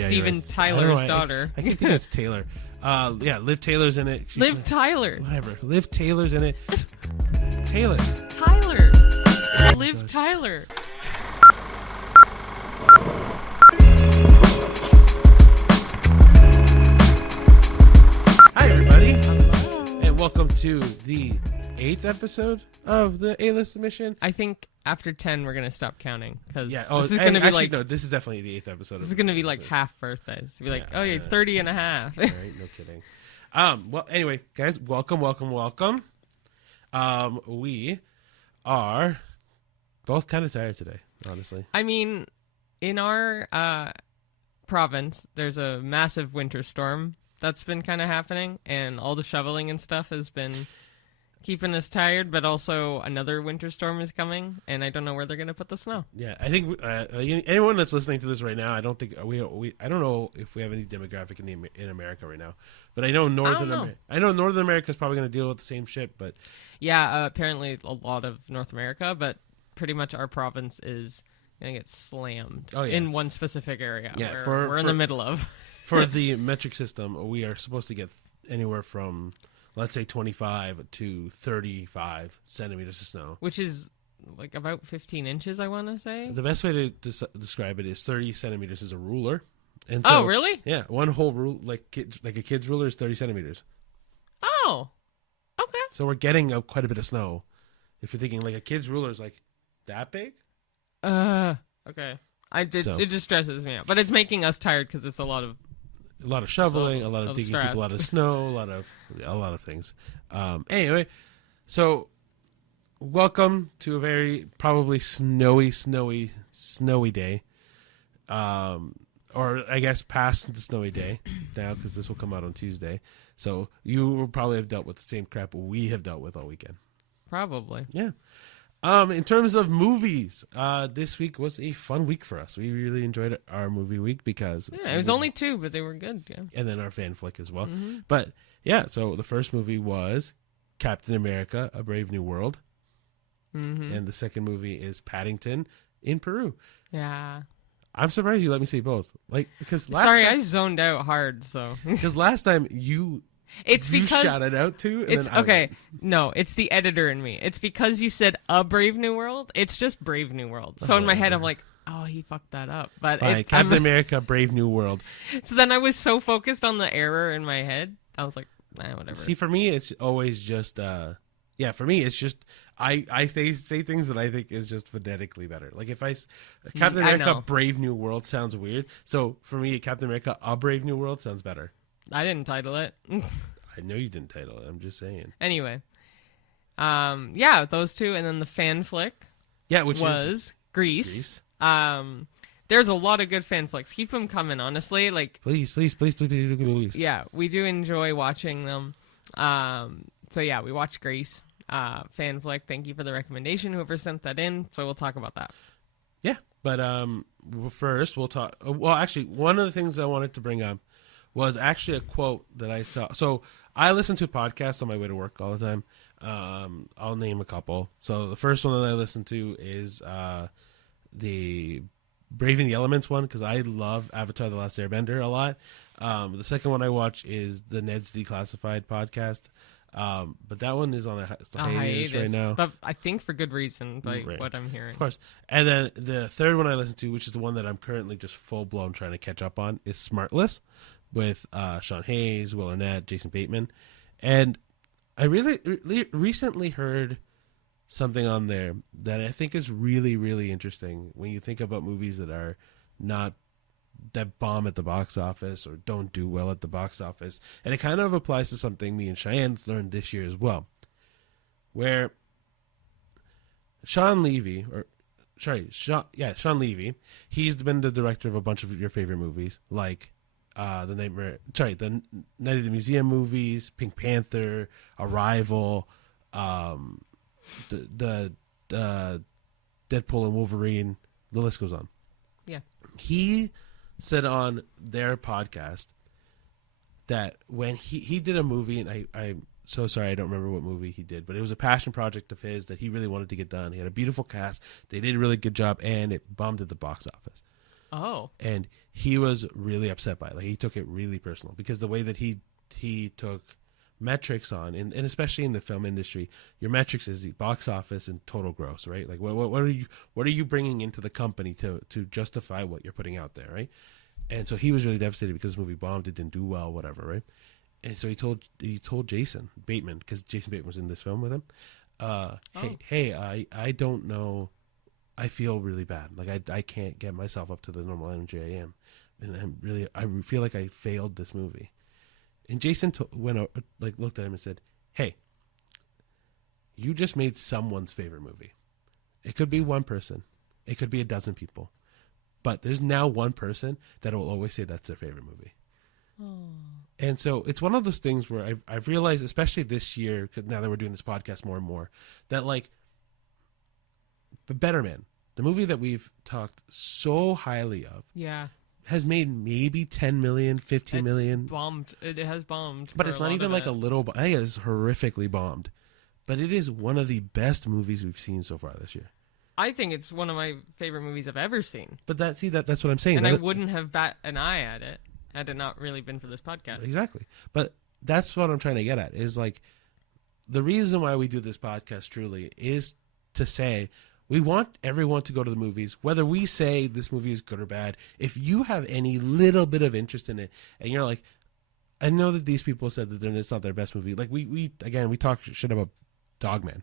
Steven right. Tyler's daughter. I think it's Taylor. Liv Taylor's in it. Liv Tyler. Whatever. Liv Taylor's in it. Taylor. Tyler. It's Liv Tyler. Hi, everybody. Hello. And welcome to the 8th episode of the A-List Submission. I think after 10 we're going to stop counting. Because Yeah. this is going to be actually, like... no, this is definitely the 8th episode. This is going to be like half birthdays. Be like, oh, you're 30 and a half. All right, no kidding. Well, anyway, guys, welcome. We are both kind of tired today, honestly. I mean, in our province, there's a massive winter storm that's been kind of happening, and all the shoveling and stuff has been keeping us tired, but also another winter storm is coming, and I don't know where they're going to put the snow. Yeah, I think anyone that's listening to this right now, I don't think I don't know if we have any demographic in America right now, but I know Northern America is probably going to deal with the same shit. But yeah, apparently a lot of North America, but pretty much our province is going to get slammed in one specific area. Yeah, we're in the middle of. For the metric system, we are supposed to get anywhere from, let's say, 25 to 35 centimeters of snow. Which is like about 15 inches, I want to say. The best way to describe it is 30 centimeters is a ruler. And so, oh, really? Yeah, one whole rule, like a kid's ruler, is 30 centimeters. Oh, okay. So we're getting quite a bit of snow. If you're thinking like a kid's ruler is like that big. Okay. It just stresses me out. But it's making us tired because it's a lot of shoveling, a lot of digging people out of snow, a lot of things. Anyway, so welcome to a very probably snowy day. Or I guess past the snowy day now, because this will come out on Tuesday. So you will probably have dealt with the same crap we have dealt with all weekend. Probably. Yeah. In terms of movies, this week was a fun week for us. We really enjoyed our movie week because... Yeah, it was only 2, but they were good, yeah. And then our fan flick as well. Mm-hmm. But, yeah, so the first movie was Captain America, A Brave New World. Mm-hmm. And the second movie is Paddington in Peru. Yeah. I'm surprised you let me say both. Because I zoned out hard, so... Because last time you shouted out to, and it's then I okay. went. No, it's the editor in me. It's because you said A Brave New World. It's just Brave New World. So in my head, I'm like, oh, he fucked that up. But fine, Captain America, Brave New World. So then I was so focused on the error in my head, I was like, whatever. See, for me, it's always just, for me, it's just, I say things that I think is just phonetically better. Like if Captain America, Brave New World sounds weird. So for me, Captain America, A Brave New World sounds better. I didn't title it. I know you didn't title it. I'm just saying. Anyway. Those two. And then the fan flick. Yeah, which was Grease. There's a lot of good fan flicks. Keep them coming, honestly. Please. Yeah, we do enjoy watching them. We watched Grease. Fan flick. Thank you for the recommendation, whoever sent that in. So we'll talk about that. Yeah, but first we'll talk. Well, actually, one of the things I wanted to bring up was actually a quote that I saw. So I listen to podcasts on my way to work all the time. I'll name a couple. So the first one that I listen to is the Braving the Elements one, because I love Avatar: The Last Airbender a lot. The second one I watch is the Ned's Declassified podcast. But that one is on a hiatus right now. But I think for good reason, by what I'm hearing. Of course. And then the third one I listen to, which is the one that I'm currently just full-blown trying to catch up on, is Smartless, with Sean Hayes, Will Arnett, Jason Bateman. And I really recently heard something on there that I think is really, really interesting when you think about movies that bomb at the box office or don't do well at the box office. And it kind of applies to something me and Cheyenne learned this year as well, where Sean Levy, he's been the director of a bunch of your favorite movies, like the Night of the Museum movies, Pink Panther, Arrival, the Deadpool and Wolverine. The list goes on. Yeah. He said on their podcast that when he did a movie, and I'm so sorry I don't remember what movie he did, but it was a passion project of his that he really wanted to get done. He had a beautiful cast. They did a really good job, and it bombed at the box office. Oh. And he was really upset by it. Like, he took it really personal because the way that he took metrics on, and especially in the film industry, your metrics is the box office and total gross, right? Like, what are you bringing into the company to justify what you're putting out there, right? And so he was really devastated because the movie bombed, it didn't do well, whatever, right? And so he told Jason Bateman, because Jason Bateman was in this film with him, hey, I don't know, I feel really bad. Like, I can't get myself up to the normal energy I am, and I feel like I failed this movie. And Jason looked at him and said, "Hey, you just made someone's favorite movie. It could be one person, it could be a dozen people, but there's now one person that will always say that's their favorite movie." And so it's one of those things where I've realized, especially this year, 'cause now that we're doing this podcast more and more, that like The Better Man, the movie that we've talked so highly of, Yeah. has made maybe 10 million, 15 million. Bombed. It has bombed. But it's not even like a little, I think it's horrifically bombed. But it is one of the best movies we've seen so far this year. I think it's one of my favorite movies I've ever seen. But that's what I'm saying. And I wouldn't have bat an eye at it had it not really been for this podcast. Exactly. But that's what I'm trying to get at, is like, the reason why we do this podcast truly is to say, we want everyone to go to the movies, whether we say this movie is good or bad. If you have any little bit of interest in it, and you're like, I know that these people said that it's not their best movie. Like, we talk shit about Dogman,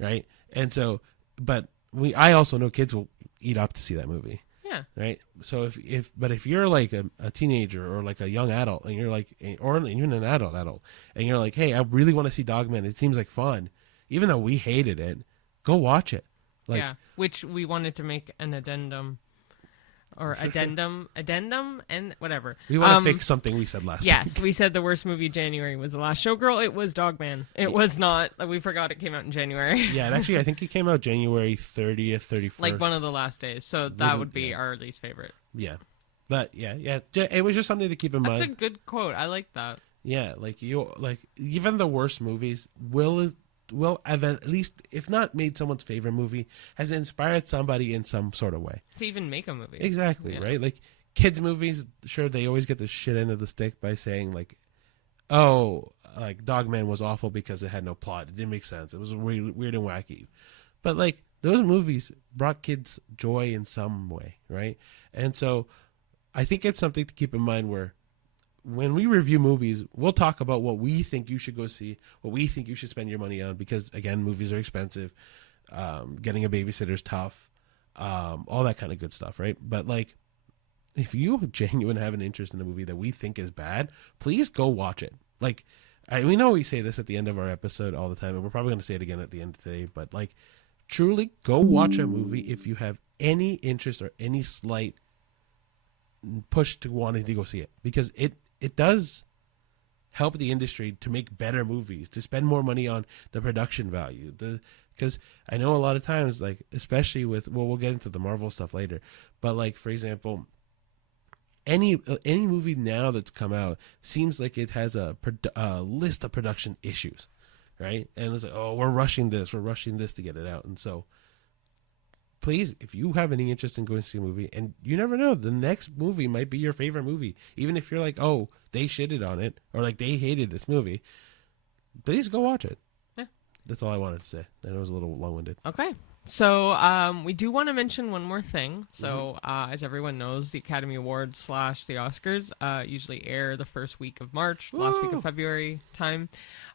right? And so, but I also know kids will eat up to see that movie. Yeah. Right. So if you're like a teenager or like a young adult, and you're like, or even an adult, and you're like, hey, I really want to see Dogman. It seems like fun, even though we hated it. Go watch it. Like, yeah. Which we wanted to make an addendum, and whatever. We want to fix something we said last week. Yes, we said the worst movie of January was The Last Showgirl. It was Dogman. It was not. We forgot it came out in January. Yeah, and actually, I think it came out January 30th, 31st. Like one of the last days. So that would be our least favorite. Yeah. But yeah. It was just something to keep in mind. That's a good quote. I like that. Yeah, even the worst movies will have at least, if not made someone's favorite movie, has inspired somebody in some sort of way. To even make a movie. Exactly, yeah. Right? Like, kids' movies, sure, they always get the shit end of the stick by saying, like, oh, like, Dogman was awful because it had no plot. It didn't make sense. It was weird and wacky. But, like, those movies brought kids joy in some way, right? And so I think it's something to keep in mind where when we review movies, we'll talk about what we think you should go see, what we think you should spend your money on, because, again, movies are expensive. Getting a babysitter is tough. All that kind of good stuff, right? But, like, if you genuinely have an interest in a movie that we think is bad, please go watch it. Like, we know we say this at the end of our episode all the time, and we're probably going to say it again at the end of today, but, like, truly go watch a movie if you have any interest or any slight push to wanting to go see it, because it does help the industry to make better movies, to spend more money on the production value. Because I know a lot of times, like, especially with, we'll get into the Marvel stuff later, but, like, for example, any movie now that's come out seems like it has a list of production issues, right? And it's like, oh, we're rushing this to get it out. And so, please, if you have any interest in going to see a movie, and you never know, the next movie might be your favorite movie, even if you're like, oh, they shitted on it, or like they hated this movie, please go watch it. Yeah. That's all I wanted to say. I know it was a little long-winded. Okay. So we do want to mention one more thing. So as everyone knows, the Academy Awards / the Oscars usually air the first week of March, last week of February time.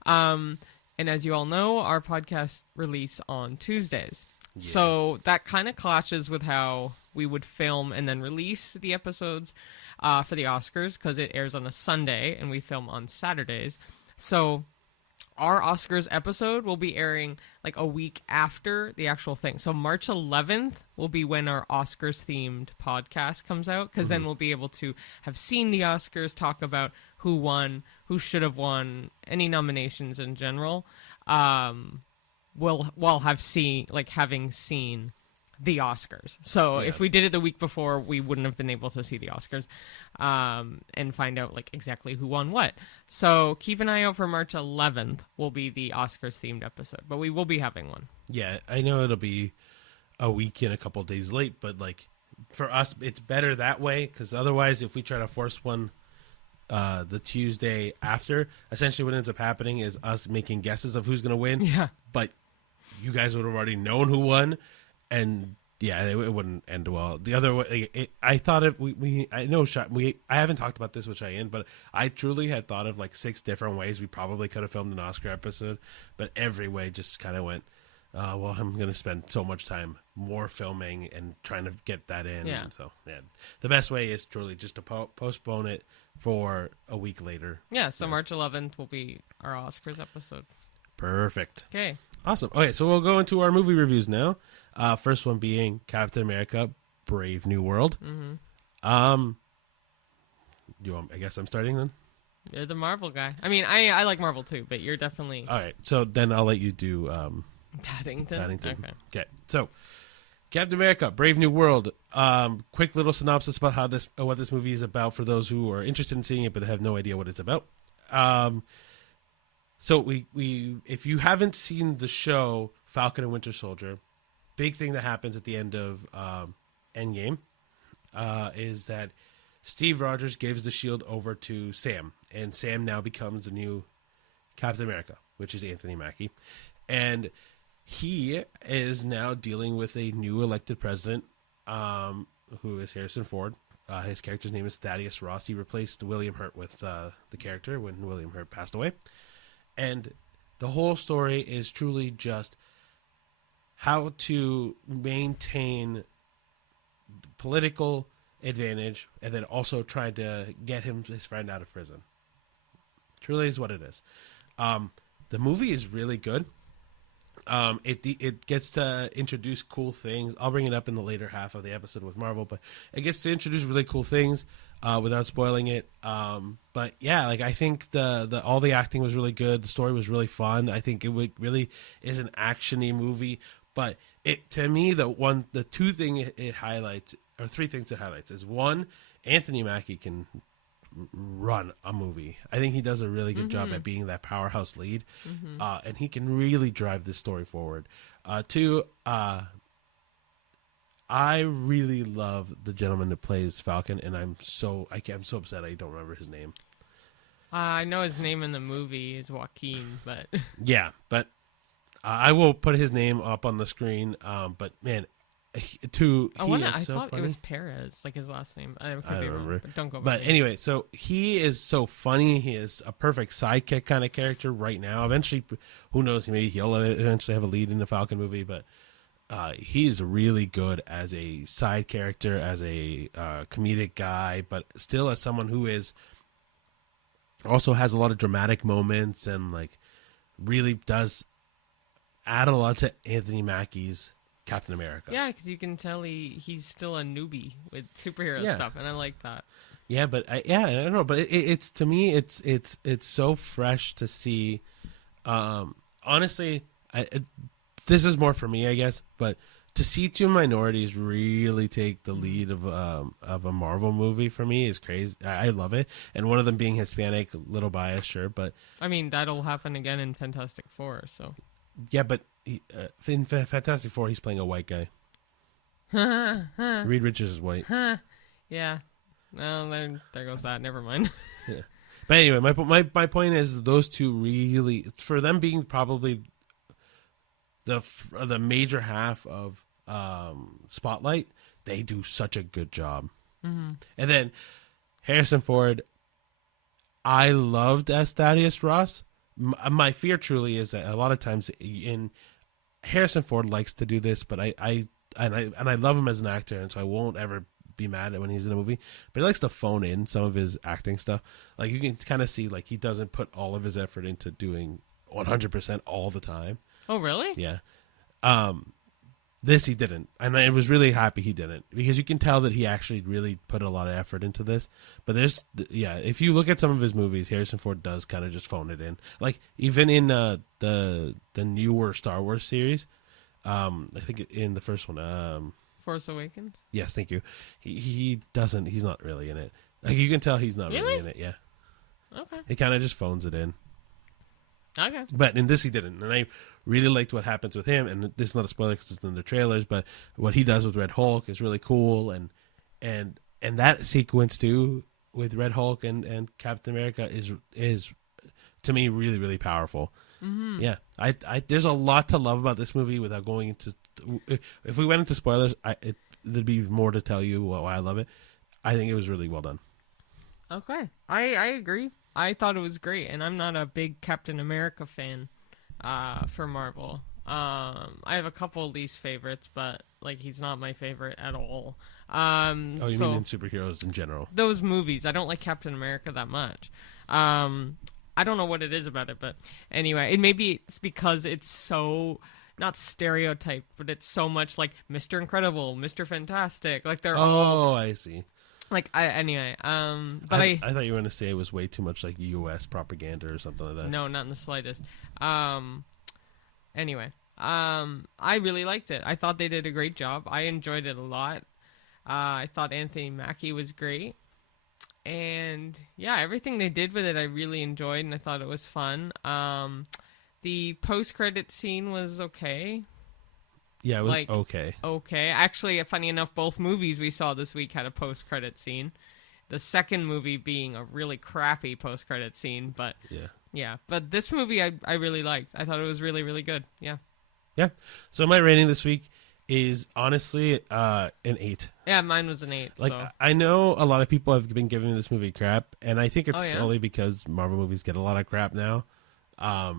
And as you all know, our podcasts release on Tuesdays. Yeah. So that kind of clashes with how we would film and then release the episodes for the Oscars, because it airs on a Sunday and we film on Saturdays. So our Oscars episode will be airing like a week after the actual thing. So March 11th will be when our Oscars themed podcast comes out, because then we'll be able to have seen the Oscars, talk about who won, who should have won, any nominations in general. We'll have having seen the Oscars. So if we did it the week before, we wouldn't have been able to see the Oscars and find out like exactly who won what. So keep an eye out for March 11th will be the Oscars themed episode, but we will be having one. Yeah, I know it'll be a week and a couple of days late, but like for us, it's better that way, because otherwise, if we try to force one the Tuesday after, essentially what ends up happening is us making guesses of who's going to win. Yeah. But you guys would have already known who won, and yeah, it wouldn't end well. The other way, I thought of I haven't talked about this with Cheyenne, but I truly had thought of like 6 different ways we probably could have filmed an Oscar episode, but every way just kind of went, well, I'm going to spend so much time more filming and trying to get that in. Yeah. And so, yeah, the best way is truly just to postpone it for a week later. Yeah, so March 11th will be our Oscars episode. Perfect. Okay. Awesome. Okay, so we'll go into our movie reviews now. First one being Captain America: Brave New World. Mm-hmm. I guess I'm starting then. You're the Marvel guy. I mean, I like Marvel too, but you're definitely All right, so then I'll let you do Paddington. Paddington. Okay. Okay, so Captain America: Brave New World. Quick little synopsis about what this movie is about for those who are interested in seeing it but have no idea what it's about. So we if you haven't seen the show Falcon and Winter Soldier, big thing that happens at the end of Endgame is that Steve Rogers gives the shield over to Sam, and Sam now becomes the new Captain America, which is Anthony Mackie, and he is now dealing with a new elected president, who is Harrison Ford. His character's name is Thaddeus Ross. He replaced William Hurt with the character when William Hurt passed away. And the whole story is truly just how to maintain political advantage and then also try to get his friend out of prison. Truly is what it is. The movie is really good. It gets to introduce cool things. I'll bring it up in the later half of the episode with Marvel, but it gets to introduce really cool things without spoiling it. But yeah, like I think the all the acting was really good. The story was really fun. I think it really is an action-y movie. But to me, the two things it highlights, or 3 things it highlights, is one, Anthony Mackie can run a movie. I think he does a really good job at being that powerhouse lead, and he can really drive this story forward. 2, I really love the gentleman that plays Falcon, and I'm so upset I don't remember his name. I know his name in the movie is Joaquin, but Yeah, but I will put his name up on the screen. But man, I thought funny. it was Perez, like his last name. I could be wrong, remember. but don't go. But anyway, so he is so funny. He is a perfect sidekick kind of character right now. Eventually, who knows? Maybe he'll eventually have a lead in the Falcon movie. But he's really good as a side character, as a comedic guy, but still as someone who is also has a lot of dramatic moments and like really does add a lot to Anthony Mackie's Captain America. Yeah, because you can tell he's still a newbie with superhero stuff, and I like that. Yeah, but I don't know, but it's to me, it's so fresh to see. Honestly, this is more for me, I guess, but to see 2 minorities really take the lead of a Marvel movie for me is crazy. I love it, and one of them being Hispanic, a little biased, sure, but I mean that'll happen again in Fantastic Four, so. Yeah, but in Fantastic Four, he's playing a white guy. Reed Richards is white. Yeah. No, there goes that. Never mind. Yeah. But anyway, my point is those 2 really, for them being probably the major half of Spotlight, they do such a good job. Mm-hmm. And then Harrison Ford, I loved as Thaddeus Ross. My fear truly is that a lot of times Harrison Ford likes to do this, but I love him as an actor, and so I won't ever be mad at when he's in a movie. But he likes to phone in some of his acting stuff. Like you can kind of see, like he doesn't put all of his effort into doing 100% all the time. Oh, really? Yeah. This he didn't, and I was really happy he didn't, because you can tell that he actually really put a lot of effort into this. But if you look at some of his movies, Harrison Ford does kind of just phone it in. Like even in the newer Star Wars series, I think in the first one, Force Awakens. Yes, thank you. He doesn't. He's not really in it. Like you can tell he's not really in it. Yeah. Okay. He kind of just phones it in. Okay. But in this, he didn't, and I really liked what happens with him. And this is not a spoiler because it's in the trailers, but what he does with Red Hulk is really cool, and that sequence too with Red Hulk and Captain America is to me really, really powerful. Mm-hmm. Yeah, I there's a lot to love about this movie without going into. If we went into spoilers, there'd be more to tell you why I love it. I think it was really well done. Okay, I agree. I thought it was great, and I'm not a big Captain America fan for Marvel. I have a couple least favorites, but like he's not my favorite at all. Oh, you mean in superheroes in general? Those movies, I don't like Captain America that much. I don't know what it is about it, but anyway, maybe it's because it's so not stereotyped, but it's so much like Mr. Incredible, Mr. Fantastic. Like they're all. Oh, I see. Like anyway, but I thought you were going to say it was way too much like U.S. propaganda or something like that. No, not in the slightest. Anyway, I really liked it. I thought they did a great job. I enjoyed it a lot. I thought Anthony Mackie was great. And yeah, everything they did with it I really enjoyed, and I thought it was fun. The post-credit scene was okay. Yeah, it was like, okay. Okay. Actually, funny enough, both movies we saw this week had a post-credit scene. The second movie being a really crappy post-credit scene, but yeah. But this movie I really liked. I thought it was really, really good. Yeah. Yeah. So my rating this week is honestly an 8. Yeah, mine was an 8. Like, so. I know a lot of people have been giving this movie crap, and I think it's Oh, yeah? solely because Marvel movies get a lot of crap now,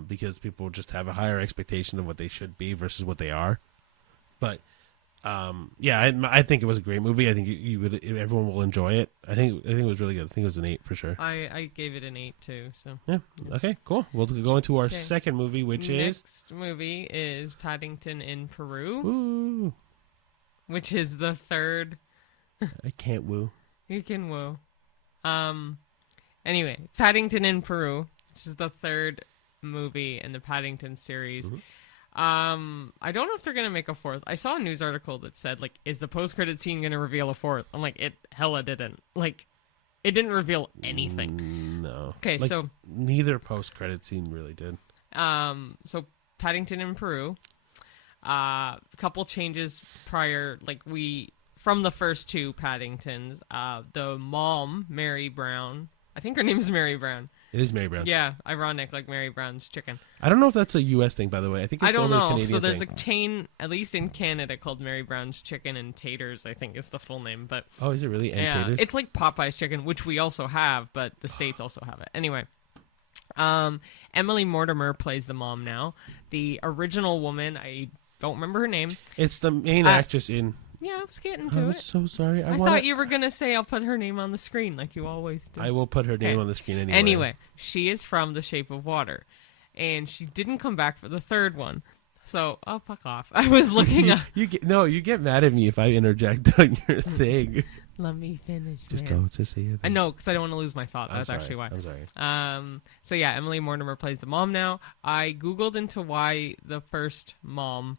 because people just have a higher expectation of what they should be versus what they are. But yeah, I think it was a great movie. I think everyone will enjoy it. I think it was really good. I think it was an 8 for sure. I gave it an 8 too. So yeah. Okay, cool. We'll go into our second movie, which next movie is Paddington in Peru. Woo. Which is the third. I can't woo. You can woo. Anyway, Paddington in Peru. This is the third movie in the Paddington series. Mm-hmm. I don't know if they're gonna make a fourth. I saw a news article that said, like, is the post-credit scene gonna reveal a fourth? I'm like, it hella didn't. Like, it didn't reveal anything. No. Okay, like, so neither post-credit scene really did. So Paddington in Peru. A couple changes prior, from the first two Paddingtons. The mom, Mary Brown. I think her name is Mary Brown. It is Mary Brown. Yeah, ironic, like Mary Brown's chicken. I don't know if that's a U.S. thing, by the way. I think it's only a Canadian thing. So there's a chain, at least in Canada, called Mary Brown's Chicken and Taters, I think is the full name. But oh, is it really? And Taters? It's like Popeye's Chicken, which we also have, but the States also have it. Anyway, Emily Mortimer plays the mom now. The original woman, I don't remember her name. It's the main actress in... Yeah, I was getting to it. I'm so sorry. I thought you were going to say I'll put her name on the screen like you always do. I will put her name on the screen anyway. Anyway, she is from The Shape of Water. And she didn't come back for the third one. So, oh, fuck off. I was looking up. You get mad at me if I interject on your thing. Let me finish. Just go to say your thing. I know, because I don't want to lose my thought. That's actually why. I'm sorry. So yeah, Emily Mortimer plays the mom now. I Googled into why the first mom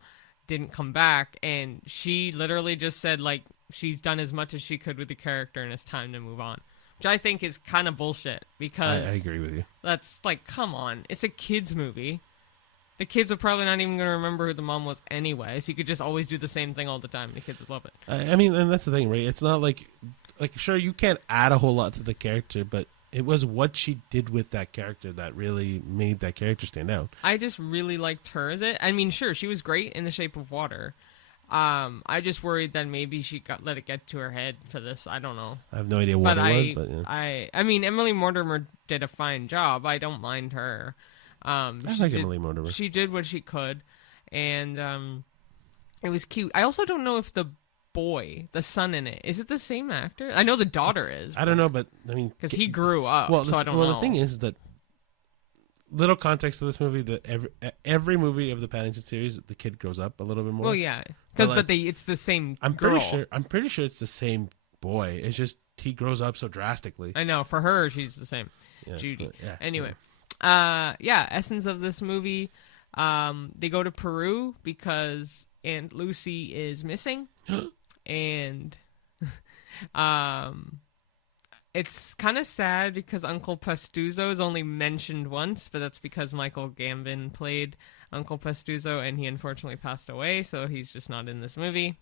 didn't come back, and she literally just said, like, she's done as much as she could with the character and it's time to move on. Which I think is kind of bullshit, because... I agree with you. That's, like, come on. It's a kid's movie. The kids are probably not even going to remember who the mom was anyway, so you could just always do the same thing all the time. The kids would love it. I mean, and that's the thing, right? It's not like, sure, you can't add a whole lot to the character, but it was what she did with that character that really made that character stand out. I just really liked her as it. I mean, sure, she was great in The Shape of Water. I just worried that maybe she let it get to her head for this. I don't know. I have no idea what it was, but yeah. I mean, Emily Mortimer did a fine job. I don't mind her. I like Emily Mortimer. She did what she could, and it was cute. I also don't know if the boy, the son in it, is it the same actor? I know the daughter is. I don't know, but I mean, because he grew up, so I don't know. Well, the thing is that little context to this movie, that every movie of the Paddington series, the kid grows up a little bit more. Well, yeah, but it's the same. I'm pretty sure it's the same boy. It's just he grows up so drastically. I know. For her, she's the same. Yeah, Judy. Yeah, anyway, essence of this movie. They go to Peru because Aunt Lucy is missing. And it's kind of sad because Uncle Pastuzo is only mentioned once, but that's because Michael Gambon played Uncle Pastuzo, and he unfortunately passed away, so he's just not in this movie.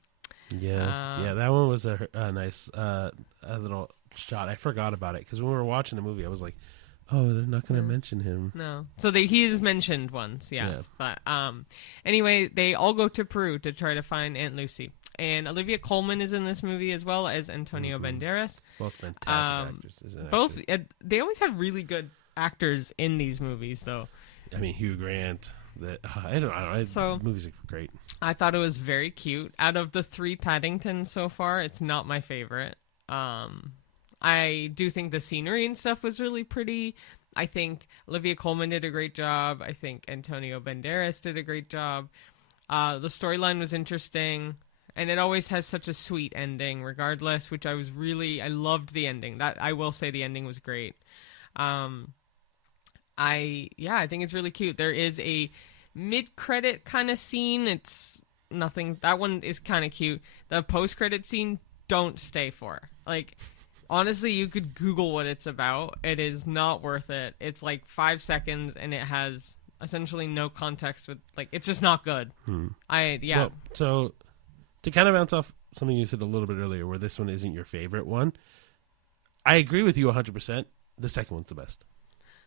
Yeah, that one was a nice a little shot. I forgot about it because when we were watching the movie, I was like, "Oh, they're not going to mention him." No, so he is mentioned once, yes. Yeah. But anyway, they all go to Peru to try to find Aunt Lucy, and Olivia Colman is in this movie as well as Antonio Banderas. Both fantastic actors. Both they always have really good actors in these movies, though. I mean, Hugh Grant. I don't know. So movies are great. I thought it was very cute. Out of the 3 Paddingtons so far, it's not my favorite. I do think the scenery and stuff was really pretty. I think Olivia Colman did a great job. I think Antonio Banderas did a great job. The storyline was interesting, and it always has such a sweet ending, regardless. Which I loved the ending. That I will say the ending was great. I think it's really cute. There is a mid-credit kind of scene. It's nothing. That one is kind of cute. The post-credit scene, don't stay for. Like, honestly, you could Google what it's about. It is not worth it. It's like 5 seconds, and it has essentially no context with, like, it's just not good. Well, so to kind of bounce off something you said a little bit earlier, where this one isn't your favorite one, I agree with you 100%. The second one's the best.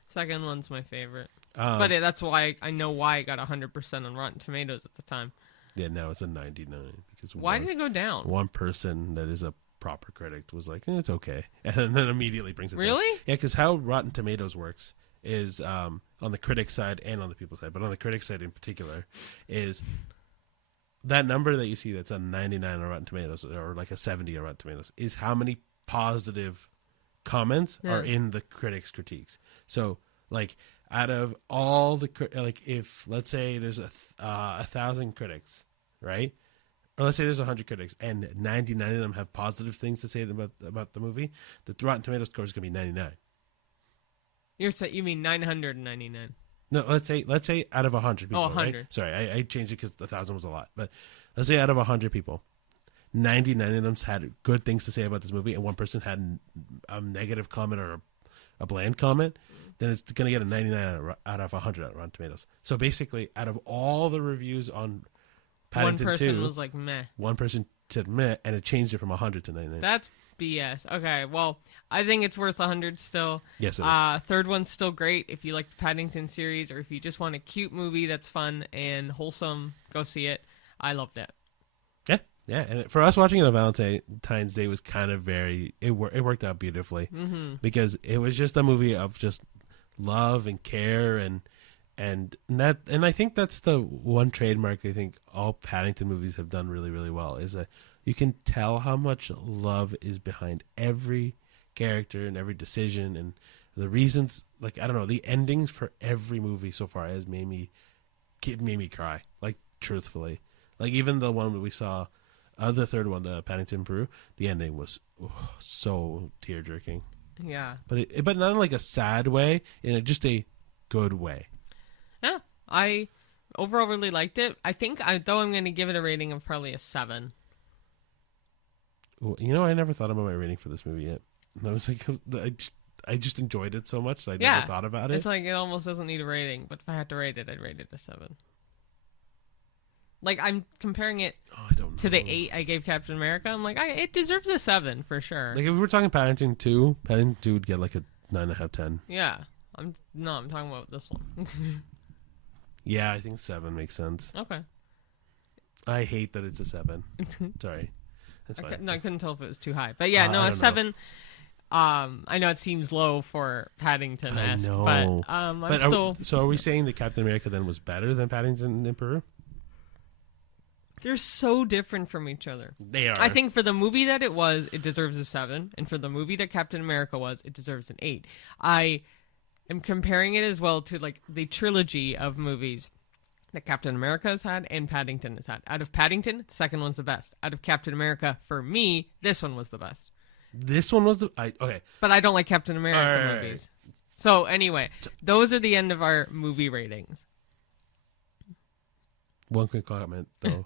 Second one's my favorite. But that's why I know why it got 100% on Rotten Tomatoes at the time. Yeah, now it's a 99. Because why did it go down? One person that is a proper critic was like, it's okay. And then immediately brings it down. Really? Yeah, because how Rotten Tomatoes works is on the critic side and on the people side, but on the critic side in particular, is that number that you see that's a 99 on Rotten Tomatoes or like a 70 on Rotten Tomatoes is how many positive comments are in the critics' critiques. So, like, out of all the if let's say there's 1,000 critics, right? Or let's say there's 100 critics, and 99 of them have positive things to say about the movie. The Rotten Tomatoes score is going to be 99. You mean 999? No, let's say out of 100 people. 100. Right? Sorry, I changed it because 1,000 was a lot. But let's say out of 100 people, 99 of them had good things to say about this movie, and one person had a negative comment or a bland comment, then it's going to get a 99 out of 100 on Rotten Tomatoes. So basically, out of all the reviews on Paddington 2, one person was like, meh. One person said meh, and it changed it from 100 to 99. That's BS. Okay, well, I think it's worth 100 still. Yes, it is. Third one's still great. If you like the Paddington series, or if you just want a cute movie that's fun and wholesome, go see it. I loved it. Yeah, and for us watching it on Valentine's Day was kind of it worked out beautifully because it was just a movie of just love and care and I think that's the one trademark I think all Paddington movies have done really, really well is that you can tell how much love is behind every character and every decision and the reasons. Like, I don't know, the endings for every movie so far has made me cry. Like, truthfully, like even the one that we saw. The third one, the Paddington Peru, the ending was so tear-jerking. Yeah. But not in like a sad way, in just a good way. Yeah. I overall really liked it. I think, I'm going to give it a rating of probably a 7. Well, I never thought about my rating for this movie yet. I was like, I just enjoyed it so much that I never thought about it. It's like it almost doesn't need a rating, but if I had to rate it, I'd rate it a 7. Like, I'm comparing it to the 8 I gave Captain America. I'm like, it deserves a 7 for sure. Like, if we were talking Paddington 2 would get like a 9.5, 10. Yeah. I'm talking about this one. Yeah, I think 7 makes sense. Okay. I hate that it's a 7. Sorry. That's fine. I couldn't tell if it was too high. But yeah, a 7. I know it seems low for Paddington-esque, but So are we saying that Captain America then was better than Paddington in Peru? They're so different from each other. They are. I think for the movie that it was, it deserves a 7. And for the movie that Captain America was, it deserves an 8. I am comparing it as well to like the trilogy of movies that Captain America has had and Paddington has had. Out of Paddington, the second one's the best. Out of Captain America, for me, this one was the best. This one was okay. But I don't like Captain America movies. So anyway, those are the end of our movie ratings. One quick comment, though.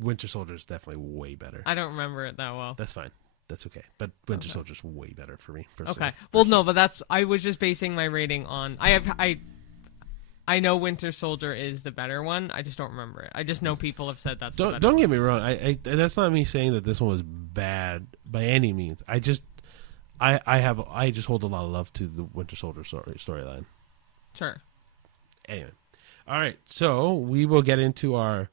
Winter Soldier is definitely way better. I don't remember it that well. That's fine. that's okay. But Winter Soldier's way better for me. Personally. Okay. Well, no, but I was just basing my rating on I know Winter Soldier is the better one. I just don't remember it. I just know people have said that's the better don't get me wrong. I that's not me saying that this one was bad by any means. I just hold a lot of love to the Winter Soldier storyline. Sure. Anyway, all right. So we will get into our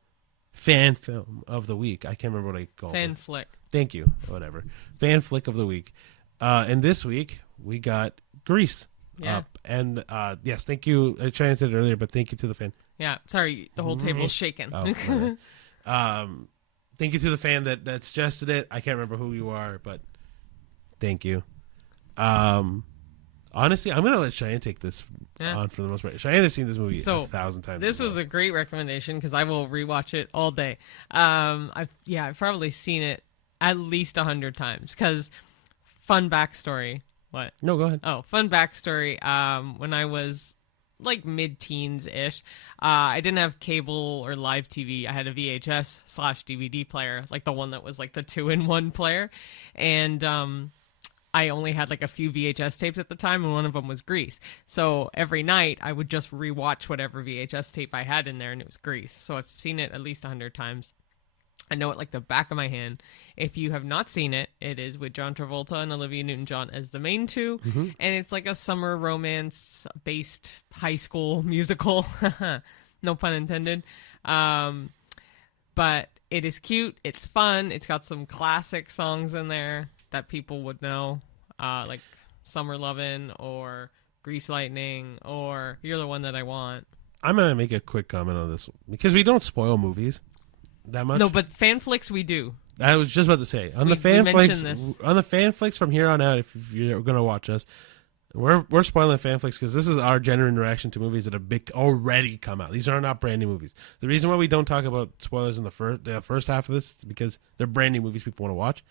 fan film of the week. I can't remember what I called it. Fan flick. Thank you. Whatever. Fan flick of the week. And this week we got Grease. Yeah. And yes, thank you. I tried to say it earlier, but thank you to the fan. Yeah. Sorry, the whole table's shaking. Oh, okay. Thank you to the fan that suggested it. I can't remember who you are, but thank you. Honestly, I'm gonna let Cheyenne take this on for the most part. Cheyenne has seen this movie 1,000 times. This was a great recommendation because I will rewatch it all day. I've probably seen it at least 100 times. Because fun backstory. What? No, go ahead. Oh, fun backstory. When I was like mid-teens-ish, I didn't have cable or live TV. I had a VHS/DVD player, like the one that was like the 2-in-1 player. And I only had like a few VHS tapes at the time, and one of them was Grease. So every night I would just rewatch whatever VHS tape I had in there, and it was Grease. So I've seen it at least 100 times. I know it like the back of my hand. If you have not seen it, it is with John Travolta and Olivia Newton-John as the main two. Mm-hmm. And it's like a summer romance-based high school musical. No pun intended. But it is cute. It's fun. It's got some classic songs in there that people would know. Like Summer Lovin' or Grease Lightning or You're the One That I Want. I'm going to make a quick comment on this because we don't spoil movies that much. No, but fan flicks we do. I was just about to say on the fan flicks from here on out. If you're going to watch us, we're spoiling fan flicks because this is our genuine reaction to movies that have already come out. These are not brand new movies. The reason why we don't talk about spoilers in the first half of this is because they're brand new movies people want to watch.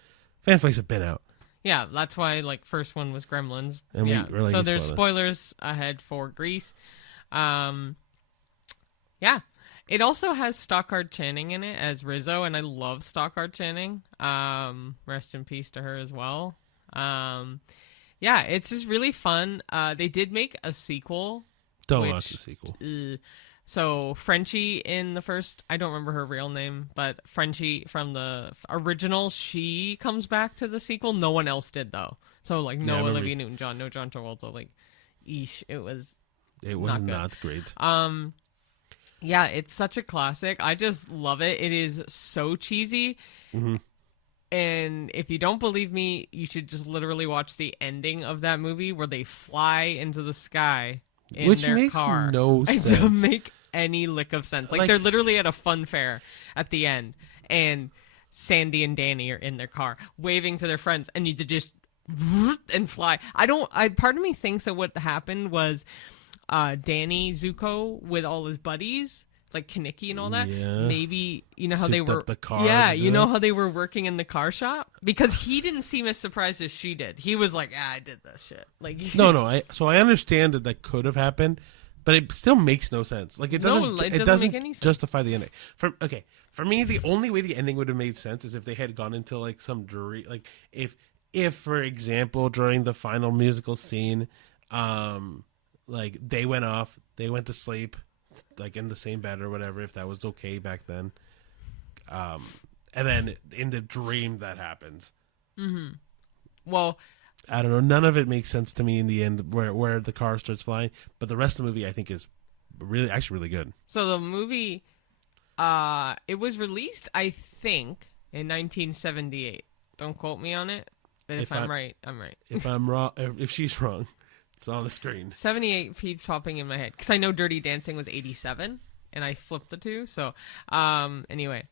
Fan flicks have been out. Yeah, that's why like first one was Gremlins. And yeah, really so there's spoilers ahead for Grease. Yeah. It also has Stockard Channing in it as Rizzo, and I love Stockard Channing. Rest in peace to her as well. Yeah, it's just really fun. They did make a sequel. Don't watch the sequel. So Frenchie in the first, I don't remember her real name, but Frenchie from the original, she comes back to the sequel. No one else did, though. So, like, no Olivia Newton-John, no John Travolta. Like, it was not great. Yeah, it's such a classic. I just love it. It is so cheesy. Mm-hmm. And if you don't believe me, you should just literally watch the ending of that movie where they fly into the sky in their car. Which makes no sense. It doesn't make any lick of sense. Like they're literally at a fun fair at the end, and Sandy and Danny are in their car waving to their friends, and you just and fly. Part of me thinks that what happened was Danny Zuko with all his buddies, like Kaneki and all that. Yeah. Maybe you know how they were. You know how they were working in the car shop because he didn't seem as surprised as she did. He was like, "I did this shit." Like no. I understand that could have happened, but it still makes no sense. Like it doesn't. It doesn't make any sense. Justify the ending. For me, the only way the ending would have made sense is if they had gone into like some jury, like if for example during the final musical scene, like they went off, they went to sleep, like in the same bed or whatever, if that was okay back then. And then in the dream that happens. Mm-hmm. Well, I don't know. None of it makes sense to me in the end where the car starts flying. But the rest of the movie I think is really good. So the movie, it was released, I think, in 1978. Don't quote me on it. But if I'm right, I'm right. If I'm wrong, if she's wrong. It's on the screen. 78 keeps popping in my head because I know Dirty Dancing was 87, and I flipped the two. So, anyway,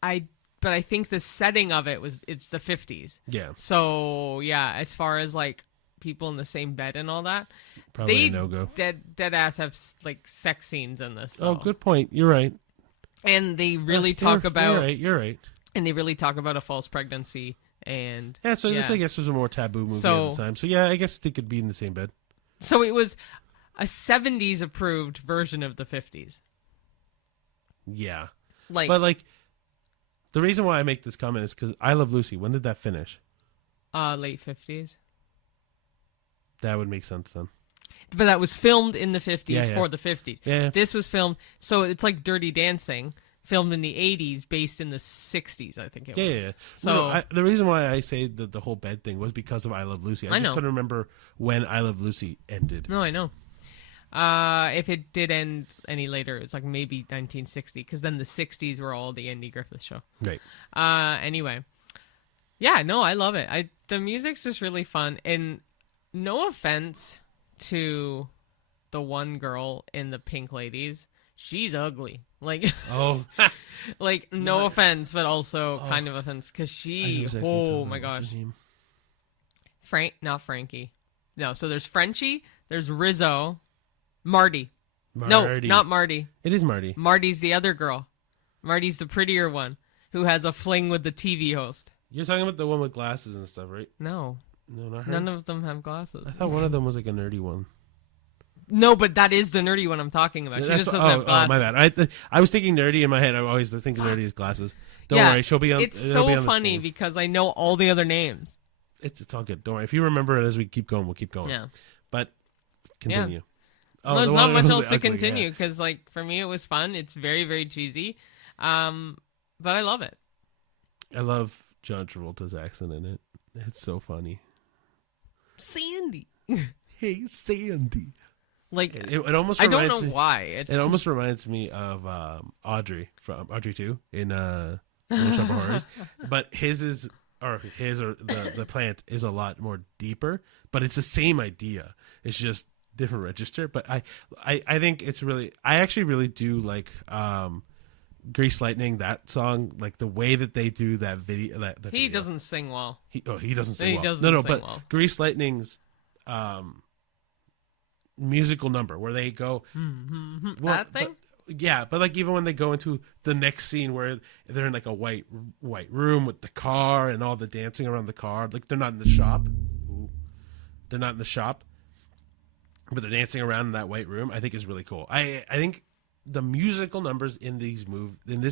but I think the setting of it's the 50s. Yeah. So yeah, as far as like people in the same bed and all that, probably a no-go. Dead ass have like sex scenes in this. So. Oh, good point. You're right. And they really talk about. You're right. And they really talk about a false pregnancy and. Yeah. So this I guess was a more taboo movie at the time. So yeah, I guess they could be in the same bed. So it was a 70s approved version of the 50s. Yeah. But the reason why I make this comment is because I Love Lucy, when did that finish? Late 50s. That would make sense then. But that was filmed in the 50s Yeah, yeah. for the 50s. Yeah. This was filmed, so it's like Dirty Dancing, filmed in the 80s, based in the 60s, I think it was. Yeah. So the reason why I say the whole bed thing was because of I Love Lucy. I just know. couldn't remember when I Love Lucy ended. No, I know. If it did end any later, it's like maybe 1960, because then the 60s were all the Andy Griffith Show. Right. Anyway. Yeah, no, I love it. The music's just really fun, and no offense to the one girl in the Pink Ladies, she's ugly. Like, Oh. like no offense, but also kind of offense, because she. Oh my gosh, not Frankie. No, so there's Frenchie, there's Rizzo, Marty. No, not Marty. It is Marty. Marty's the other girl. Marty's the prettier one who has a fling with the TV host. You're talking about the one with glasses and stuff, right? No, not her. none of them have glasses. I thought one of them was like a nerdy one. No, but that is the nerdy one I'm talking about. She just doesn't have glasses. Oh, my bad. I was thinking nerdy in my head. I always think nerdy is glasses. Don't worry, she'll be on. It's it'll be so on funny because I know all the other names. It's all good. Don't worry. If you remember it as we keep going, we'll keep going. Yeah. But continue. Yeah. Oh, There's the not one much that else was to ugly, continue yeah. because, like, for me, it was fun. It's very, very cheesy, but I love it. I love John Travolta's accent in it. It's so funny. Sandy. Hey, Sandy. Like, It almost I reminds don't know me, why. It almost reminds me of Audrey from Audrey 2 in Little Shop of Horrors. But the plant is a lot more deeper, but it's the same idea. It's just different register. But I think it's really, I actually really do like Grease Lightning, that song, like the way that they do that video. He doesn't sing well. He doesn't sing He well. doesn't No, sing but well. Grease Lightning's musical number where they go That thing? but like even when they go into the next scene where they're in like a white room with the car and all the dancing around the car, like they're not in the shop. They're not in the shop, but they're dancing around in that white room. I think is really cool. I think the musical numbers in this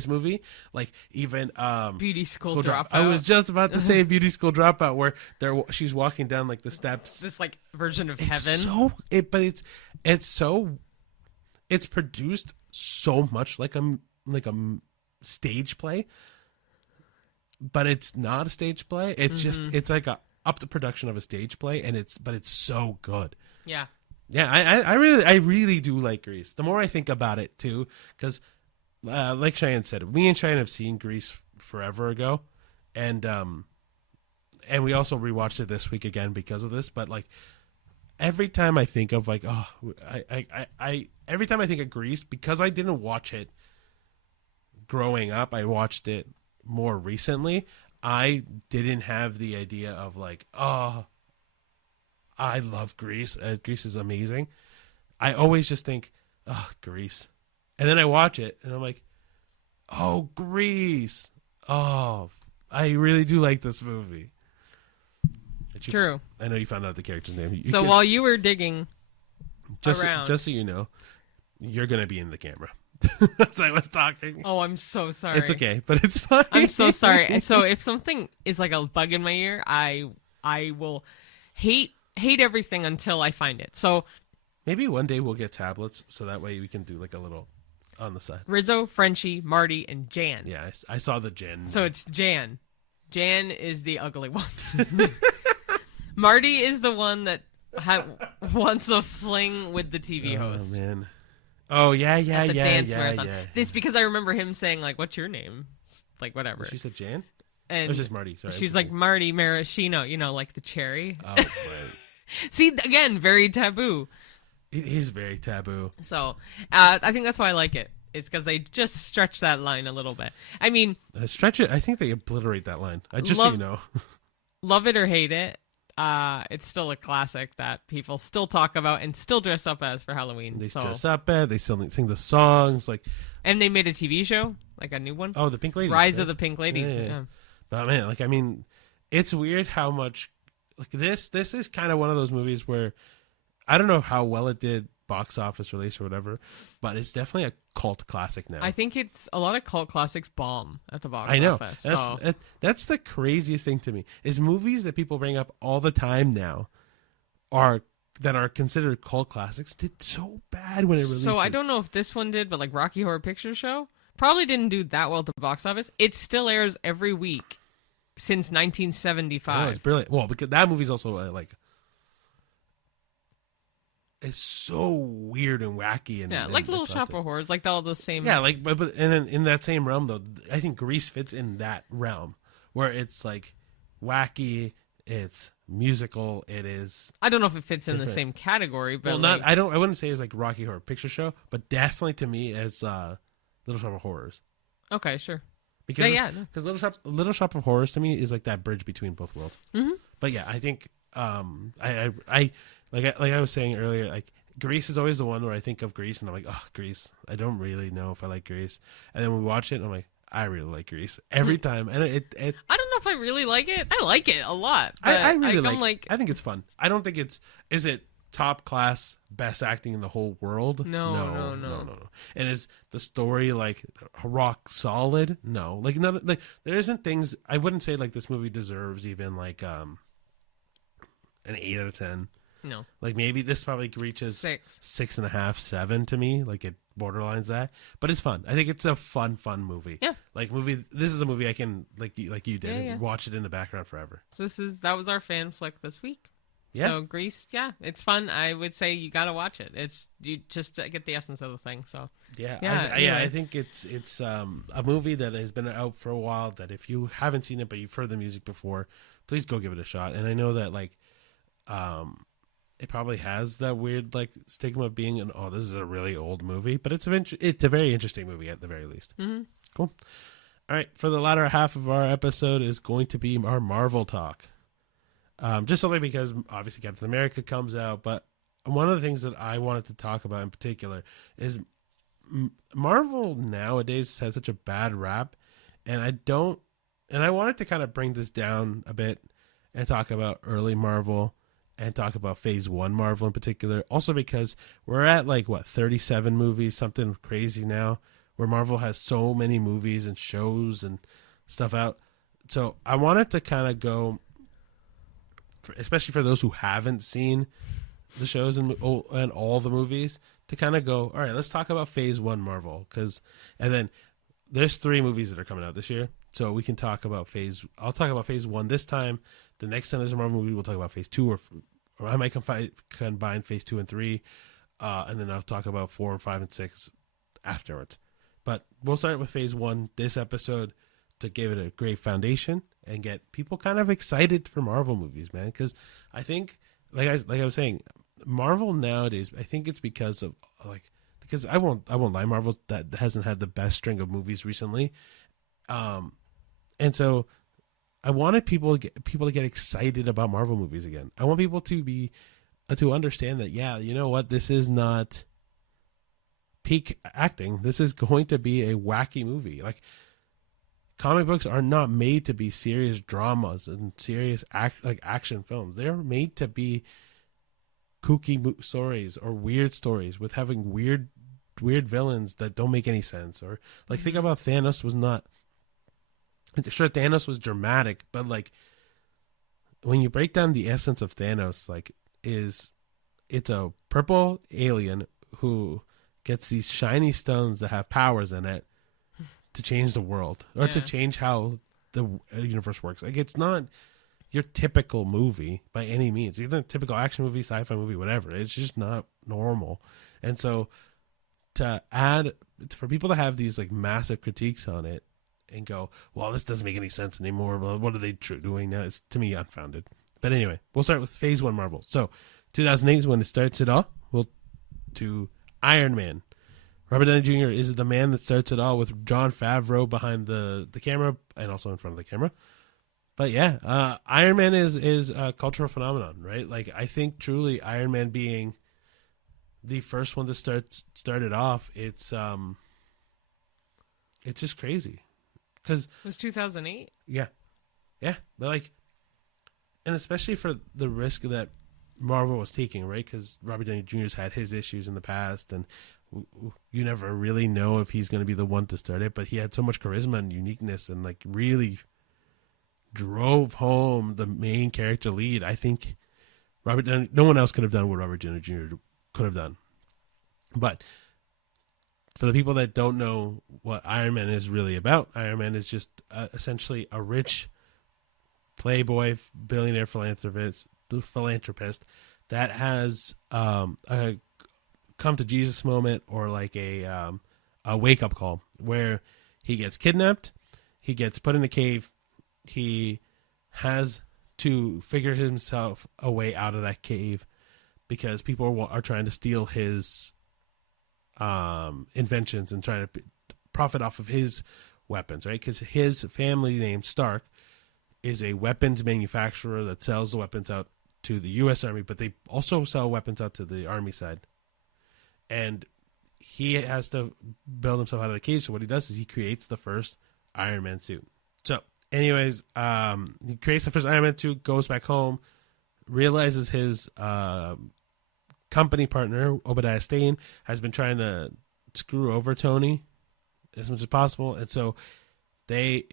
movie, like even Beauty School Dropout. I was just about to say Beauty School Dropout, where she's walking down like the steps. This like version of It's heaven. It's produced so much like a stage play, but it's not a stage play. It's just it's like a up the production of a stage play, and it's so good. Yeah. Yeah, I really do like Grease. The more I think about it too, because like Cheyenne said, me and Cheyenne have seen Grease forever ago, and we also rewatched it this week again because of this. But like every time I think of like every time I think of Grease, because I didn't watch it growing up, I watched it more recently. I didn't have the idea of like, oh, I love Grease. Grease is amazing. I always just think, oh, Grease. And then I watch it, and I'm like, oh, Grease. Oh, I really do like this movie. True. I know you found out the character's name. So while you were digging around. Just so you know, you're going to be in the camera. As I was talking. Oh, I'm so sorry. It's okay, but it's fine. I'm so sorry. So if something is like a bug in my ear, I will hate everything until I find it. So maybe one day we'll get tablets so that way we can do like a little on the side. Rizzo, Frenchie, Marty, and Jan. Yeah, I saw the Jan. So it's Jan. Jan is the ugly one. Marty is the one that wants a fling with the TV host. Oh man. Oh yeah. At the dance yeah, marathon. yeah. This because I remember him saying like, "What's your name?" Like whatever. She said Jan. And it was just Marty. Sorry. She's like Marty Maraschino, like the cherry. Oh, right. See, again, very taboo. It is very taboo. So I think that's why I like it. It's because they just stretch that line a little bit. I mean, stretch it. I think they obliterate that line. Just so you know. Love it or hate it, it's still a classic that people still talk about and still dress up as for Halloween. They dress up as. They still sing the songs like. And they made a TV show, like a new one. Oh, the Pink Ladies. Rise of the Pink Ladies. Yeah. But man, like I mean, it's weird how much like this is kind of one of those movies where I don't know how well it did box office release or whatever, but it's definitely a cult classic now. I think it's a lot of cult classics bomb at the box I know. office. So That's the craziest thing to me is movies that people bring up all the time now are considered cult classics did so bad when it released. So I don't know if this one did, but like Rocky Horror Picture Show probably didn't do that well at the box office. It still airs every week since 1975. Oh, it's brilliant. Well, because that movie's also like it's so weird and wacky and like and Little eclectic. Shop of Horrors, like all the same. Yeah, like but and then in that same realm though, I think Grease fits in that realm where it's like wacky, it's musical, it is. I don't know if it fits in the same category, but Well, I wouldn't say it's like Rocky Horror Picture Show, but definitely to me as Little Shop of Horrors. Okay, sure. Because No. because Little Shop of Horrors to me is like that bridge between both worlds. Mm-hmm. But yeah, I think I like I was saying earlier, like Grease is always the one where I think of Grease and I'm like, oh, Grease. I don't really know if I like Grease, and then we watch it and I'm like, I really like Grease every time, and it I don't know if I really like it. I like it a lot. But I really I'm like, I think it's fun. I don't think is it top class best acting in the whole world? No. And is the story like rock solid? No. Like none. Like there isn't things. I wouldn't say like this movie deserves even like an 8 out of 10. No. Like maybe this probably reaches 6.5, 7 to me. Like it borderlines that, but it's fun. I think it's a fun movie. Yeah. Like movie. This is a movie I can like you did Yeah. watch it in the background forever. So that was our fan flick this week. Yeah. So Grease, it's fun. I would say you got to watch it. It's you just to get the essence of the thing. So I think it's a movie that has been out for a while. That if you haven't seen it but you've heard the music before, please go give it a shot. And I know that like, it probably has that weird like stigma of being this is a really old movie, but it's a very interesting movie at the very least. Mm-hmm. Cool. All right, for the latter half of our episode is going to be our Marvel talk. Just only because obviously Captain America comes out, but one of the things that I wanted to talk about in particular is Marvel nowadays has such a bad rap, and I wanted to kind of bring this down a bit and talk about early Marvel and talk about Phase 1 Marvel in particular. Also because we're at 37 movies, something crazy now, where Marvel has so many movies and shows and stuff out. So I wanted to kind of go, especially for those who haven't seen the shows and all the movies, to kind of go, all right, let's talk about Phase 1 Marvel. And then there's 3 movies that are coming out this year. So we can talk about I'll talk about Phase 1 this time. The next time there's a Marvel movie, we'll talk about Phase 2, or I might combine Phase 2 and 3, and then I'll talk about 4 and 5 and 6 afterwards. But we'll start with Phase 1 this episode to give it a great foundation and get people kind of excited for Marvel movies, man. Because I think, like I was saying, Marvel nowadays, I think it's because of because I won't lie, Marvel that hasn't had the best string of movies recently, and so I wanted people to get excited about Marvel movies again. I want people to understand that, yeah, you know what, this is not peak acting. This is going to be a wacky movie. Like, comic books are not made to be serious dramas and serious action films. They're made to be kooky stories or weird stories with having weird villains that don't make any sense. Or like, think about Thanos was not. Sure, Thanos was dramatic, but like when you break down the essence of Thanos, it's a purple alien who gets these shiny stones that have powers in it to change the world or to change how the universe works. Like, it's not your typical movie by any means. It's either a typical action movie, sci-fi movie, whatever. It's just not normal. And so for people to have these like massive critiques on it and go, well, this doesn't make any sense anymore. Well, what are they doing now? It's, to me, unfounded. But anyway, we'll start with Phase 1 Marvel. So 2008 is when it starts it all. To Iron Man. Robert Downey Jr. is the man that starts it all with Jon Favreau behind the camera and also in front of the camera. But yeah, Iron Man is a cultural phenomenon, right? Like, I think truly Iron Man being the first one to start it off, it's just crazy. Because it was 2008. Yeah, but like, and especially for the risk that Marvel was taking, right? Because Robert Downey Jr.'s had his issues in the past, and you never really know if he's going to be the one to start it. But he had so much charisma and uniqueness, and like really drove home the main character lead. I think no one else could have done what Robert Downey Jr. could have done. But for the people that don't know what Iron Man is really about, Iron Man is just essentially a rich playboy, billionaire philanthropist that has a come to Jesus moment, or like a wake up call, where he gets kidnapped, he gets put in a cave, he has to figure himself a way out of that cave because people are trying to steal his inventions and trying to profit off of his weapons, right? Because his family name Stark is a weapons manufacturer that sells the weapons out to the U.S. Army, but they also sell weapons out to the Army side. And he has to build himself out of the cage. So what he does is he creates the first Iron Man suit. So anyways, he creates the first Iron Man suit, goes back home, realizes his company partner, Obadiah Stane, has been trying to screw over Tony as much as possible. And so Tony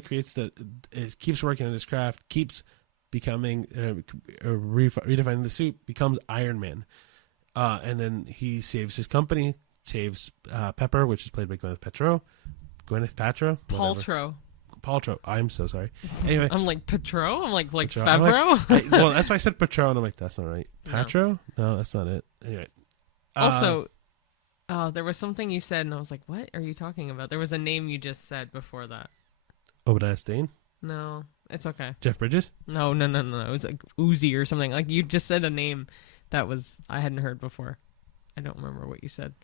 creates keeps working on his craft, keeps becoming redefining the suit, becomes Iron Man, and then he saves his company, saves Pepper, which is played by Gwyneth Paltrow. Paltrow. I'm so sorry. Anyway, I'm like Petro. I'm like Paltrow. Favreau. Well, that's why I said Paltrow, and I'm like, that's not right. Paltrow? No, that's not it. Anyway. Also, there was something you said, and I was like, what are you talking about? There was a name you just said before that. Obadiah Stane? No, it's okay. Jeff Bridges? No. It was like Uzi or something. Like, you just said a name that I hadn't heard before. I don't remember what you said.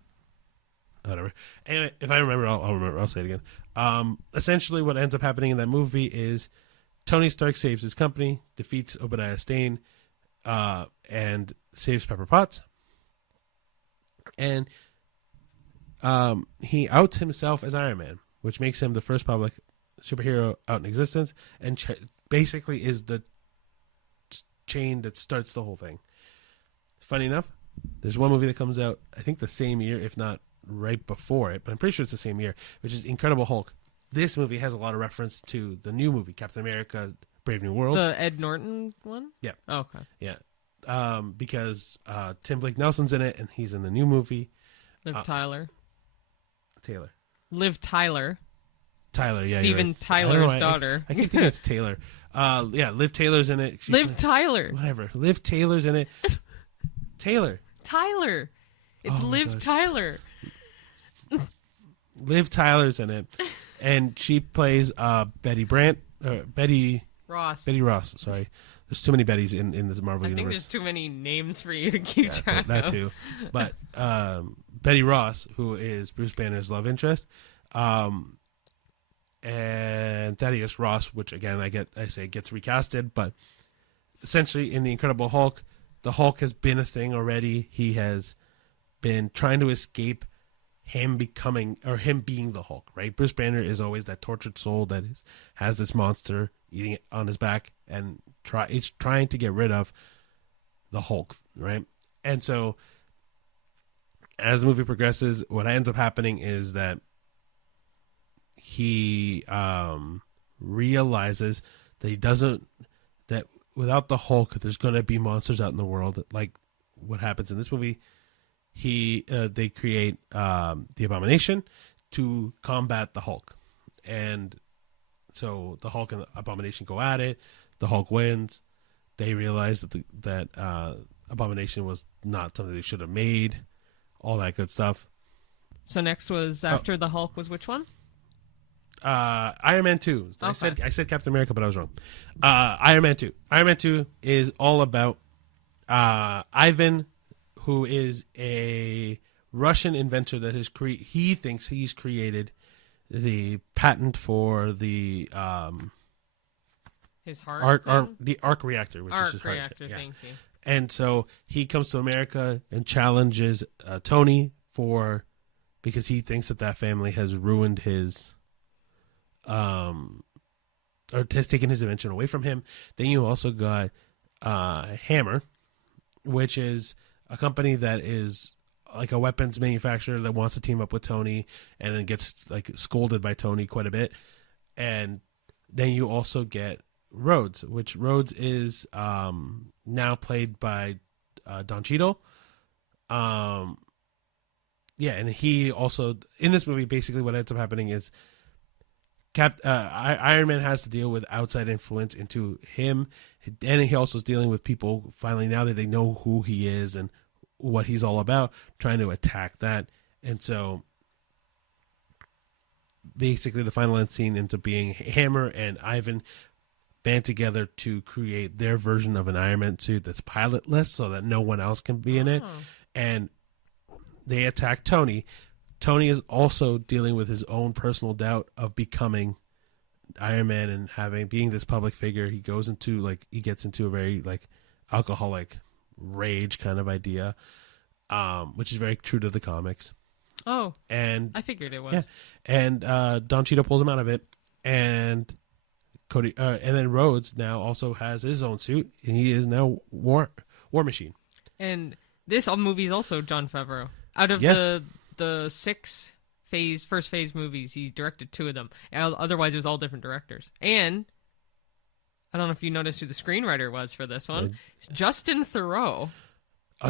Whatever. Anyway, if I remember, I'll remember. I'll say it again. Essentially, what ends up happening in that movie is Tony Stark saves his company, defeats Obadiah Stane, and saves Pepper Potts. And he outs himself as Iron Man, which makes him the first public superhero out in existence, and basically is the chain that starts the whole thing. Funny enough, there's one movie that comes out, I think the same year, if not right before it, but I'm pretty sure it's the same year, which is Incredible Hulk. This movie has a lot of reference to the new movie, Captain America, Brave New World. The Ed Norton one? Yeah. Oh, okay. Yeah. Because Tim Blake Nelson's in it, and he's in the new movie. Taylor. Liv Tyler, yeah. Steven right. Tyler's daughter. I keep thinking it's Taylor. Yeah, Liv Taylor's in it. Liv Tyler. Whatever. Liv Taylor's in it. Tyler. It's Liv Tyler. Liv Tyler's in it, and she plays Betty Ross. Sorry, there's too many Bettys in this Marvel universe. I think there's too many names for you to keep track of. That too, but Betty Ross, who is Bruce Banner's love interest, and Thaddeus Ross, which again I say gets recasted, but essentially in the Incredible Hulk, the Hulk has been a thing already. He has been trying to escape him being the Hulk, right? Bruce Banner is always that tortured soul that has this monster eating it on his back, and it's trying to get rid of the Hulk, right? And so as the movie progresses, what ends up happening is that he realizes that that without the Hulk, there's going to be monsters out in the world, like what happens in this movie. They create the Abomination to combat the Hulk, and so the Hulk and the Abomination go at it. The Hulk wins. They realize that Abomination was not something they should have made. All that good stuff. So next was after the Hulk was which one? Iron Man 2. Okay. I said Captain America, but I was wrong. Iron Man 2. Iron Man 2 is all about Ivan, who is a Russian inventor that he thinks he's created the patent for the his heart the arc reactor, which is his heart. Reactor. Yeah. Thank you. And so he comes to America and challenges Tony because he thinks that family has ruined his or has taken his invention away from him. Then you also got Hammer, which is a company that is like a weapons manufacturer that wants to team up with Tony and then gets like scolded by Tony quite a bit. And then you also get Rhodes, which Rhodes is now played by Don Cheadle. Yeah, and he also in this movie basically what ends up happening is Iron Man has to deal with outside influence into him, and he also is dealing with people finally now that they know who he is and what he's all about, trying to attack that. And so basically the final end scene ends up being Hammer and Ivan band together to create their version of an Iron Man suit that's pilotless so that no one else can be in it. And they attack Tony. Tony is also dealing with his own personal doubt of becoming Iron Man and being this public figure. He gets into a very like alcoholic rage kind of idea, which is very true to the comics. Oh, and I figured it was. Yeah, and Don Cheadle pulls him out of it, and and then Rhodes now also has his own suit, and he is now War Machine. And this movie is also Jon Favreau. Out of the first phase movies, he directed 2 of them. Otherwise, it was all different directors. And I don't know if you noticed who the screenwriter was for this one. Justin Theroux.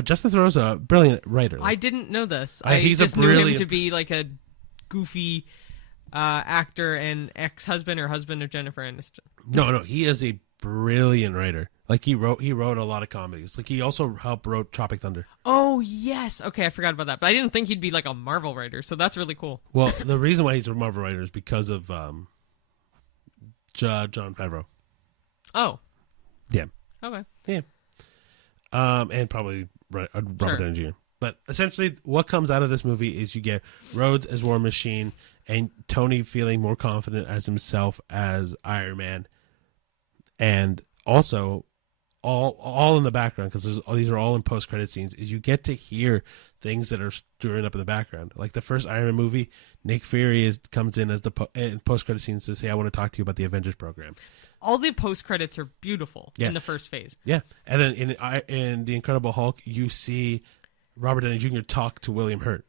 Justin Theroux's a brilliant writer. I didn't know this. He's just knew him to be like a goofy actor and ex-husband or husband of Jennifer Aniston. No, he is a brilliant writer. Like he wrote a lot of comedies. Like he also helped wrote Tropic Thunder. Oh yes, okay, I forgot about that. But I didn't think he'd be like a Marvel writer, so that's really cool. Well, the reason why he's a Marvel writer is because of Jon Favreau. Oh, yeah, okay, yeah, and probably Robert Downey Jr. But essentially, what comes out of this movie is you get Rhodes as War Machine and Tony feeling more confident as himself as Iron Man, and also all in the background, because these are all in post-credit scenes, is you get to hear things that are stirring up in the background. Like the first Iron Man movie, Nick Fury comes in as the post-credit scenes to say, I want to talk to you about the Avengers program. All the post-credits are beautiful in the first phase. Yeah, and then in The Incredible Hulk, you see Robert Downey Jr. talk to William Hurt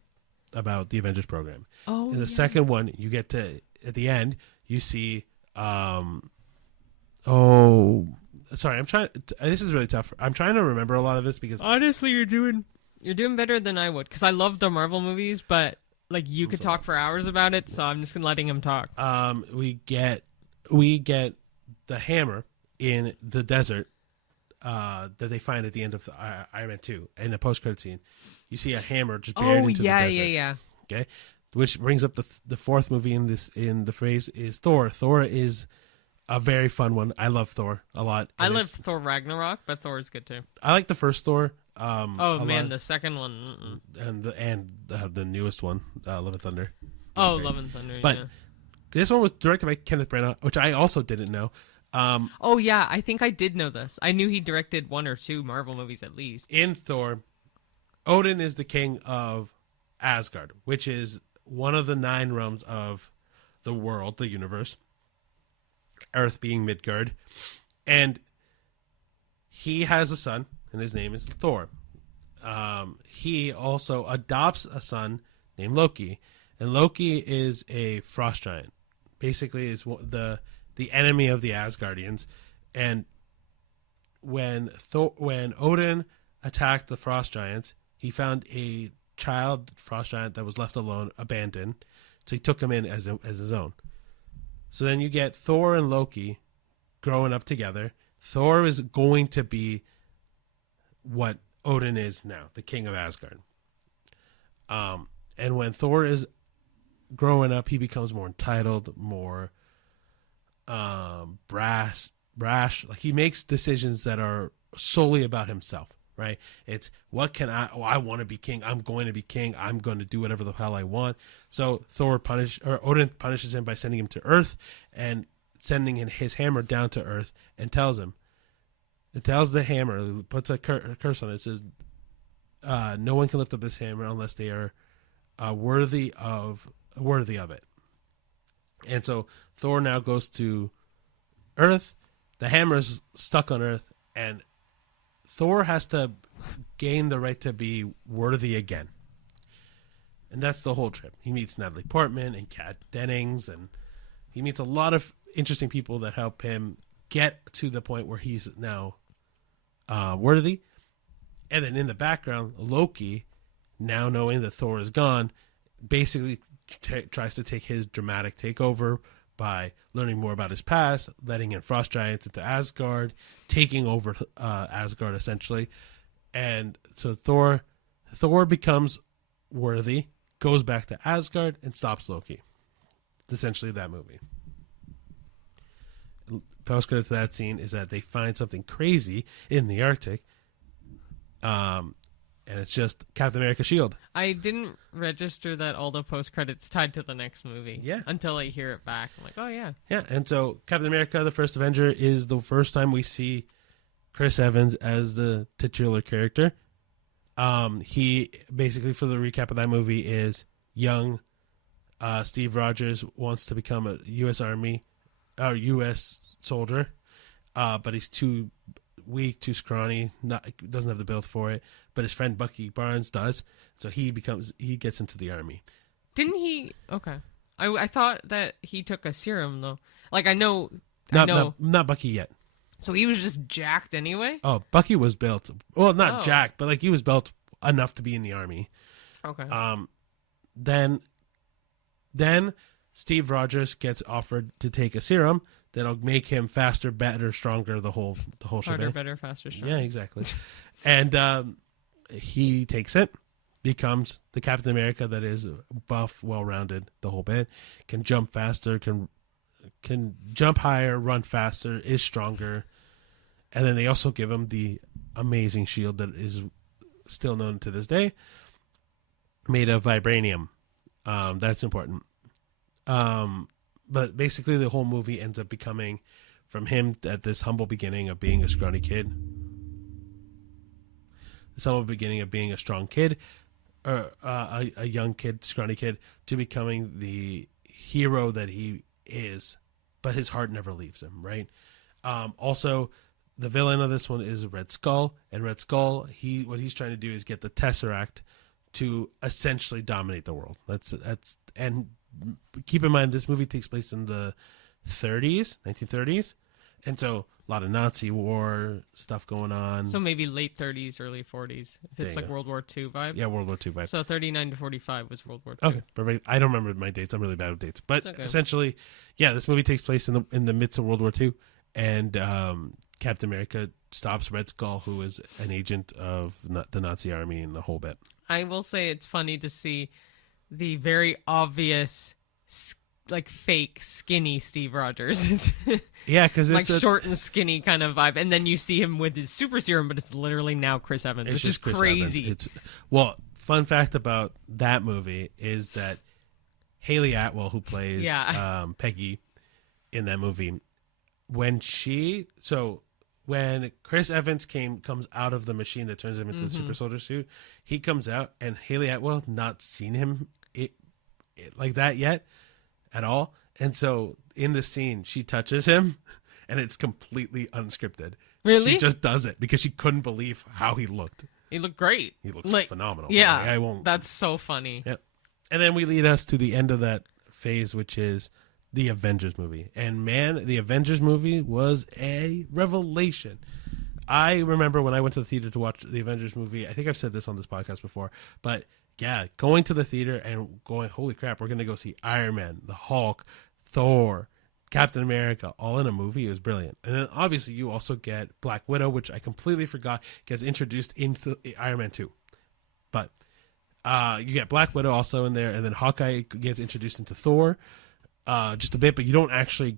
about the Avengers program. Oh, in the second one, you get to, at the end, you see... Sorry, this is really tough. I'm trying to remember a lot of this because honestly, you're doing better than I would, because I love the Marvel movies, but like you could talk for hours about it, so I'm just letting him talk. We get the hammer in the desert that they find at the end of Iron Man 2 in the post-credit scene. You see a hammer just buried into the desert. Yeah. Okay, which brings up the fourth movie in the phrase is Thor. Thor is a very fun one. I love Thor a lot. I love Thor Ragnarok, but Thor is good too. I like the first Thor. The second one, and the newest one, Love and Thunder. Love and Thunder. But this one was directed by Kenneth Branagh, which I also didn't know. I think I did know this. I knew he directed 1 or 2 Marvel movies at least. In Thor, Odin is the king of Asgard, which is one of the 9 realms of the world, the universe. Earth being Midgard, and he has a son, and his name is Thor. He also adopts a son named Loki, and Loki is a frost giant. Basically, is the enemy of the Asgardians. And when Odin attacked the frost giants, he found a child frost giant that was left alone, abandoned. So he took him in as his own. So then you get Thor and Loki growing up together. Thor is going to be what Odin is now, the king of Asgard. And when Thor is growing up, he becomes more entitled, more brash. Like he makes decisions that are solely about himself, right? It's I want to be king. I'm going to be king. I'm going to do whatever the hell I want. So Odin punishes him by sending him to Earth and sending his hammer down to Earth and tells the hammer, puts a curse on it. It says, no one can lift up this hammer unless they are worthy of it. And so Thor now goes to Earth. The hammer is stuck on Earth, and Thor has to gain the right to be worthy again. And that's the whole trip. He meets Natalie Portman and Kat Dennings, and he meets a lot of interesting people that help him get to the point where he's now worthy. And then in the background, Loki, now knowing that Thor is gone, basically tries to take his dramatic takeover by learning more about his past, letting in frost giants into Asgard, taking over Asgard essentially. And so Thor becomes worthy, goes back to Asgard, and stops Loki. It's essentially that movie. Post-credit to that scene is that they find something crazy in the Arctic, and it's just Captain America's shield. I didn't register that all the post-credits tied to the next movie. Yeah. Until I hear it back. I'm like, oh, yeah. Yeah, and so Captain America, the First Avenger, is the first time we see Chris Evans as the titular character. He basically, for the recap of that movie, is young Steve Rogers wants to become a U.S. soldier, but he's too weak, too scrawny, doesn't have the build for it. But his friend Bucky Barnes does, so he gets into the army. Didn't he? Okay, I thought that he took a serum though. Like I know. Not Bucky yet. So he was just jacked anyway? Oh, Bucky was built. Well, not jacked, but like he was built enough to be in the army. Okay. Then Steve Rogers gets offered to take a serum that'll make him faster, better, stronger, the whole Harder, shebang. better, faster, stronger. Yeah, exactly. And he takes it, becomes the Captain America that is buff, well-rounded, the whole bit, can jump faster, can jump higher, run faster, is stronger. And then they also give him the amazing shield that is still known to this day, made of vibranium. That's important. But basically the whole movie ends up becoming from him at this humble beginning of being a scrawny kid, this humble beginning of being a strong kid, or a young kid, scrawny kid, to becoming the hero that he is, but his heart never leaves him, right? Also, the villain of this one is Red Skull, and Red Skull, what he's trying to do is get the Tesseract to essentially dominate the world. And keep in mind, this movie takes place in the 1930s, and so a lot of Nazi war stuff going on. So maybe late 30s, early 40s, if it's like World War II vibe. Yeah, World War II vibe. So 39 to 45 was World War II. Okay, perfect. I don't remember my dates. I'm really bad with dates, but essentially, yeah, this movie takes place in the midst of World War II, and Captain America stops Red Skull, who is an agent of the Nazi army and the whole bit. I will say it's funny to see the very obvious, like fake skinny Steve Rogers. Yeah, because it's like short and skinny kind of vibe, and then you see him with his super serum, but it's literally now Chris Evans, which is crazy. Well, fun fact about that movie is that Haley Atwell, who plays Peggy in that movie, when Chris Evans comes out of the machine that turns him into the super soldier suit, he comes out, and Haley Atwell not seen him like that yet at all. And so in the scene, she touches him, and it's completely unscripted. Really? She just does it because she couldn't believe how he looked. He looked great. He looks phenomenal. Yeah, I won't. That's so funny. Yep. And then we lead us to the end of that phase, which is the Avengers movie. And man, the Avengers movie was a revelation. I remember when I went to the theater to watch the Avengers movie, I think I've said this on this podcast before, but yeah, going to the theater and going, holy crap, we're going to go see Iron Man, the Hulk, Thor, Captain America, all in a movie. It was brilliant. And then obviously you also get Black Widow, which I completely forgot gets introduced into Iron Man 2. But you get Black Widow also in there, and then Hawkeye gets introduced into Thor just a bit, but you don't actually,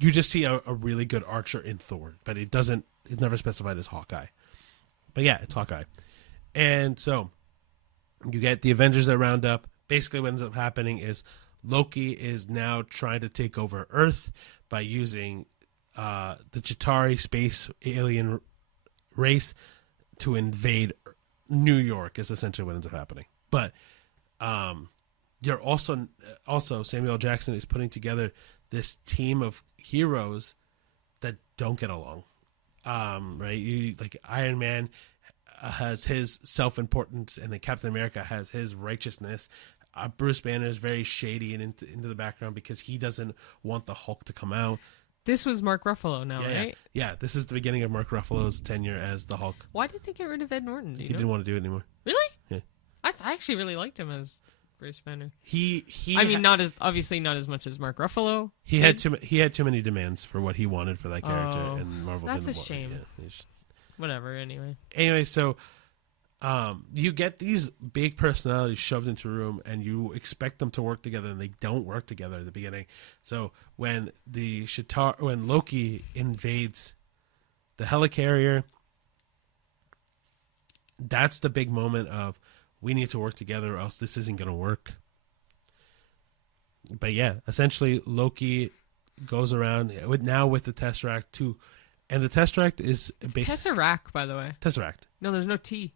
you just see a really good archer in Thor, but it's never specified as Hawkeye. But yeah, it's Hawkeye. And so you get the Avengers that round up. Basically what ends up happening is Loki is now trying to take over Earth by using the Chitauri space alien race to invade New York is essentially what ends up happening. But you're also Samuel L. Jackson is putting together this team of heroes that don't get along. Right? You like Iron Man has his self-importance, and then Captain America has his righteousness. Bruce Banner is very shady and into the background because he doesn't want the Hulk to come out. This was Mark Ruffalo now, Yeah, right? yeah. This is the beginning of Mark Ruffalo's tenure as the Hulk. Why did they get rid of Ed Norton? He didn't want to do it anymore. Really? Yeah. I actually really liked him as Bruce Banner. He I mean, not as much as Mark Ruffalo. He had too many demands for what he wanted for that character, Oh, and Marvel that's didn't a want shame. it. Yeah, Whatever. anyway, so you get these big personalities shoved into a room, and you expect them to work together, and they don't work together at the beginning. So when when Loki invades the helicarrier, that's the big moment of we need to work together, or else this isn't going to work. But yeah, essentially Loki goes around with the Tesseract too, and the Tesseract is Tesseract, by the way. Tesseract. No, there's no T.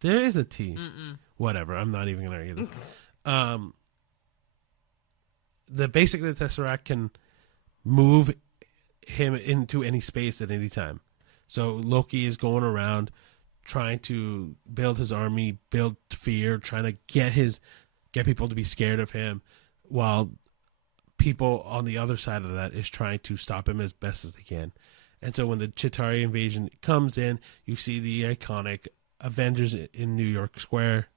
There is a T. Mm-mm. Whatever. I'm not even gonna argue this. Basically the Tesseract can move him into any space at any time. So Loki is going around trying to build his army, build fear, trying to get people to be scared of him, while people on the other side of that is trying to stop him as best as they can. And so when the Chitauri invasion comes in, you see the iconic Avengers in New York Square.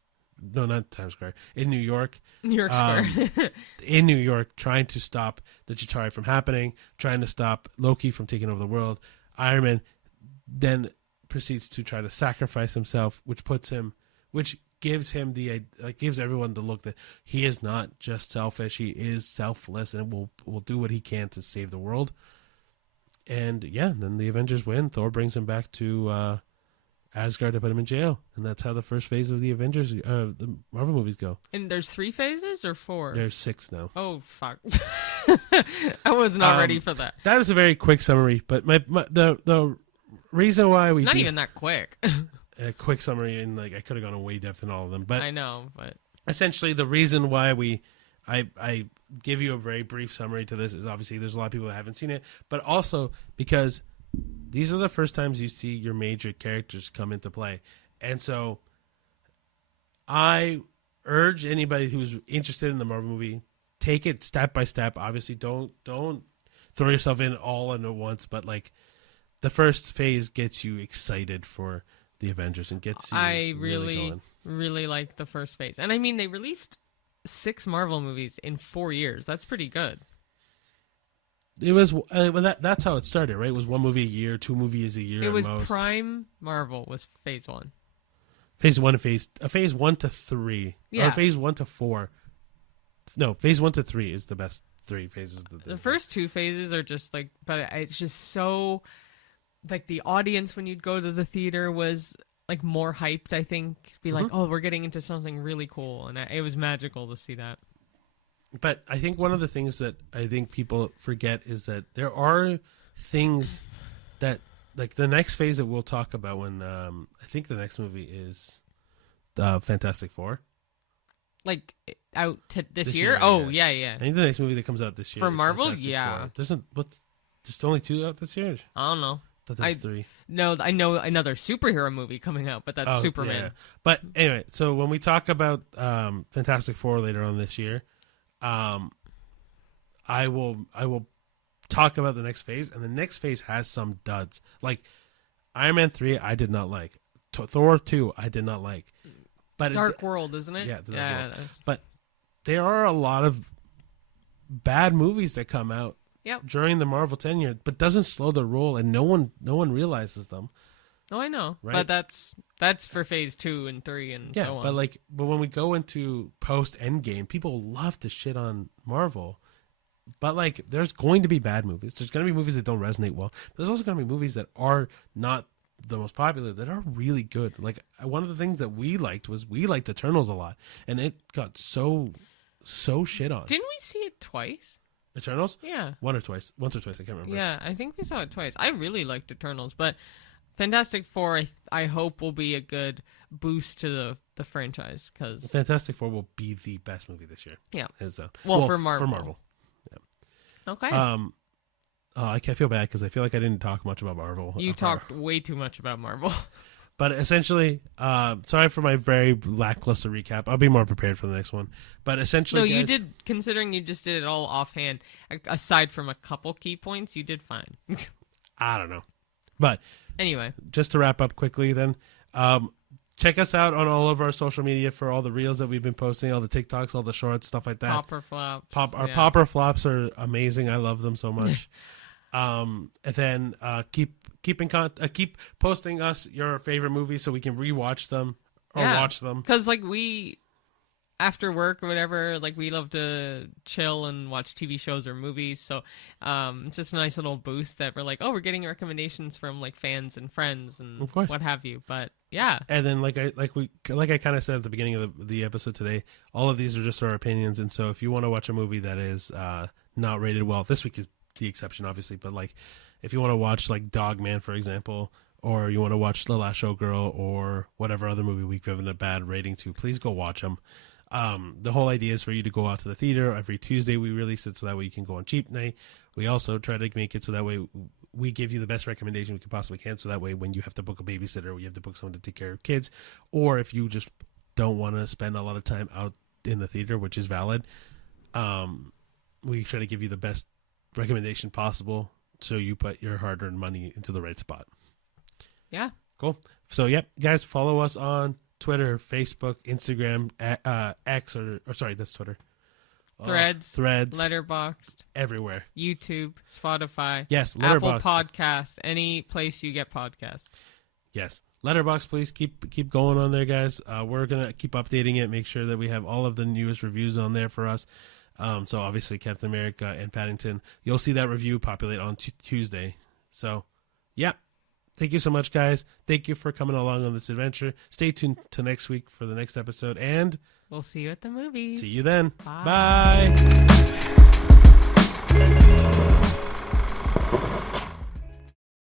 No, not Times Square. In New York. New York Square. In New York, trying to stop the Chitauri from happening, trying to stop Loki from taking over the world. Iron Man then proceeds to try to sacrifice himself, which gives him gives everyone the look that he is not just selfish, he is selfless, and will do what he can to save the world. And yeah, then the Avengers win. Thor brings him back to Asgard to put him in jail, and that's how the first phase of the Avengers, the Marvel movies go. And there's 3 phases or 4? There's 6 now. Oh fuck! I was not ready for that. That is a very quick summary, but the reason why we not even that quick. A quick summary, and I could have gone in way depth in all of them, but I know, but essentially the reason why I give you a very brief summary to this is obviously there's a lot of people that haven't seen it, but also because these are the first times you see your major characters come into play. And so I urge anybody who's interested in the Marvel movie, take it step by step. Obviously don't throw yourself in all in at once, but the first phase gets you excited for the Avengers and gets you I really really like the first phase. And I mean, they released 6 Marvel movies in 4 years. That's pretty good. It was that's how it started, right? It was 1 movie a year, 2 movies a year. It was most. Prime Marvel was phase 1. Phase 1 and phase 1 to 3. Yeah. Or phase 1 to 4. No, phase 1 to 3 is the best 3 phases. The first 2 phases are just but it's just so the audience when you'd go to the theater was more hyped. I think be oh, we're getting into something really cool, and it was magical to see that. But I think one of the things that I think people forget is that there are things that, the next phase that we'll talk about when, I think the next movie is Fantastic Four. Out to this year? Oh, yeah. I think the next movie that comes out this year For is Marvel? Fantastic Yeah. Four. There's only 2 out this year? I don't know. I thought there was 3. No, I know another superhero movie coming out, but that's Superman. Yeah. But anyway, so when we talk about Fantastic Four later on this year, I will talk about the next phase, and the next phase has some duds. Iron Man 3, I did not like. Thor 2, I did not like. But Dark World, isn't it? Yeah, yeah. But there are a lot of bad movies that come out during the Marvel tenure, but doesn't slow the roll, and no one realizes them. Oh, I know, right? But that's for phase 2 and 3 and so on. But when we go into post Endgame, people love to shit on Marvel, but there's going to be bad movies. There's going to be movies that don't resonate well. But there's also going to be movies that are not the most popular that are really good. One of the things that we liked was we liked Eternals a lot, and it got so shit on. Didn't we see it twice? Eternals? Yeah. Once or twice, I can't remember. Yeah, I think we saw it twice. I really liked Eternals, but Fantastic Four, I hope, will be a good boost to the franchise. Because Fantastic Four will be the best movie this year. Yeah. For Marvel. For Marvel. For Marvel. Yeah. Okay. I feel bad because I feel like I didn't talk much about Marvel. You talked way too much about Marvel. But essentially, sorry for my very lackluster recap. I'll be more prepared for the next one. But essentially, No, guys, you did, considering you just did it all offhand, aside from a couple key points, you did fine. I don't know. But anyway, just to wrap up quickly then, check us out on all of our social media for all the reels that we've been posting, all the TikToks, all the shorts, stuff like that. popper flops. Our popper flops are amazing. I love them so much. And then keep posting us your favorite movies so we can rewatch them or watch them. Because like we, after work or whatever, like we love to chill and watch TV shows or movies. So it's just a nice little boost that we're like, oh, we're getting recommendations from like fans and friends and of course, what have you. But yeah. And then like I kind of said at the beginning of the episode today, all of these are just our opinions. And so if you want to watch a movie that is not rated well, this week is the exception, obviously, but like if you want to watch like Dogman, for example, or you want to watch The Last Showgirl or whatever other movie we've given a bad rating to, please go watch them. The whole idea is for you to go out to the theater. Every Tuesday we release it so that way you can go on cheap night. We also try to make it so that way we give you the best recommendation we can possibly can, so that way when you have to book a babysitter or you have to book someone to take care of kids, or if you just don't want to spend a lot of time out in the theater, which is valid, we try to give you the best recommendation possible so you put your hard-earned money into the right spot. Yeah. Cool. So, yep, guys, follow us on Twitter, Facebook, Instagram, X, or sorry, that's Twitter. Threads, Letterboxd, everywhere. YouTube, Spotify. Yes, Apple Podcast, any place you get podcasts. Yes. Letterboxd, please keep going on there, guys. We're going to keep updating it, make sure that we have all of the newest reviews on there for us. So obviously Captain America and Paddington, you'll see that review populate on Tuesday. So, yeah. Thank you so much, guys. Thank you for coming along on this adventure. Stay tuned to next week for the next episode, and we'll see you at the movies. See you then. Bye. Bye.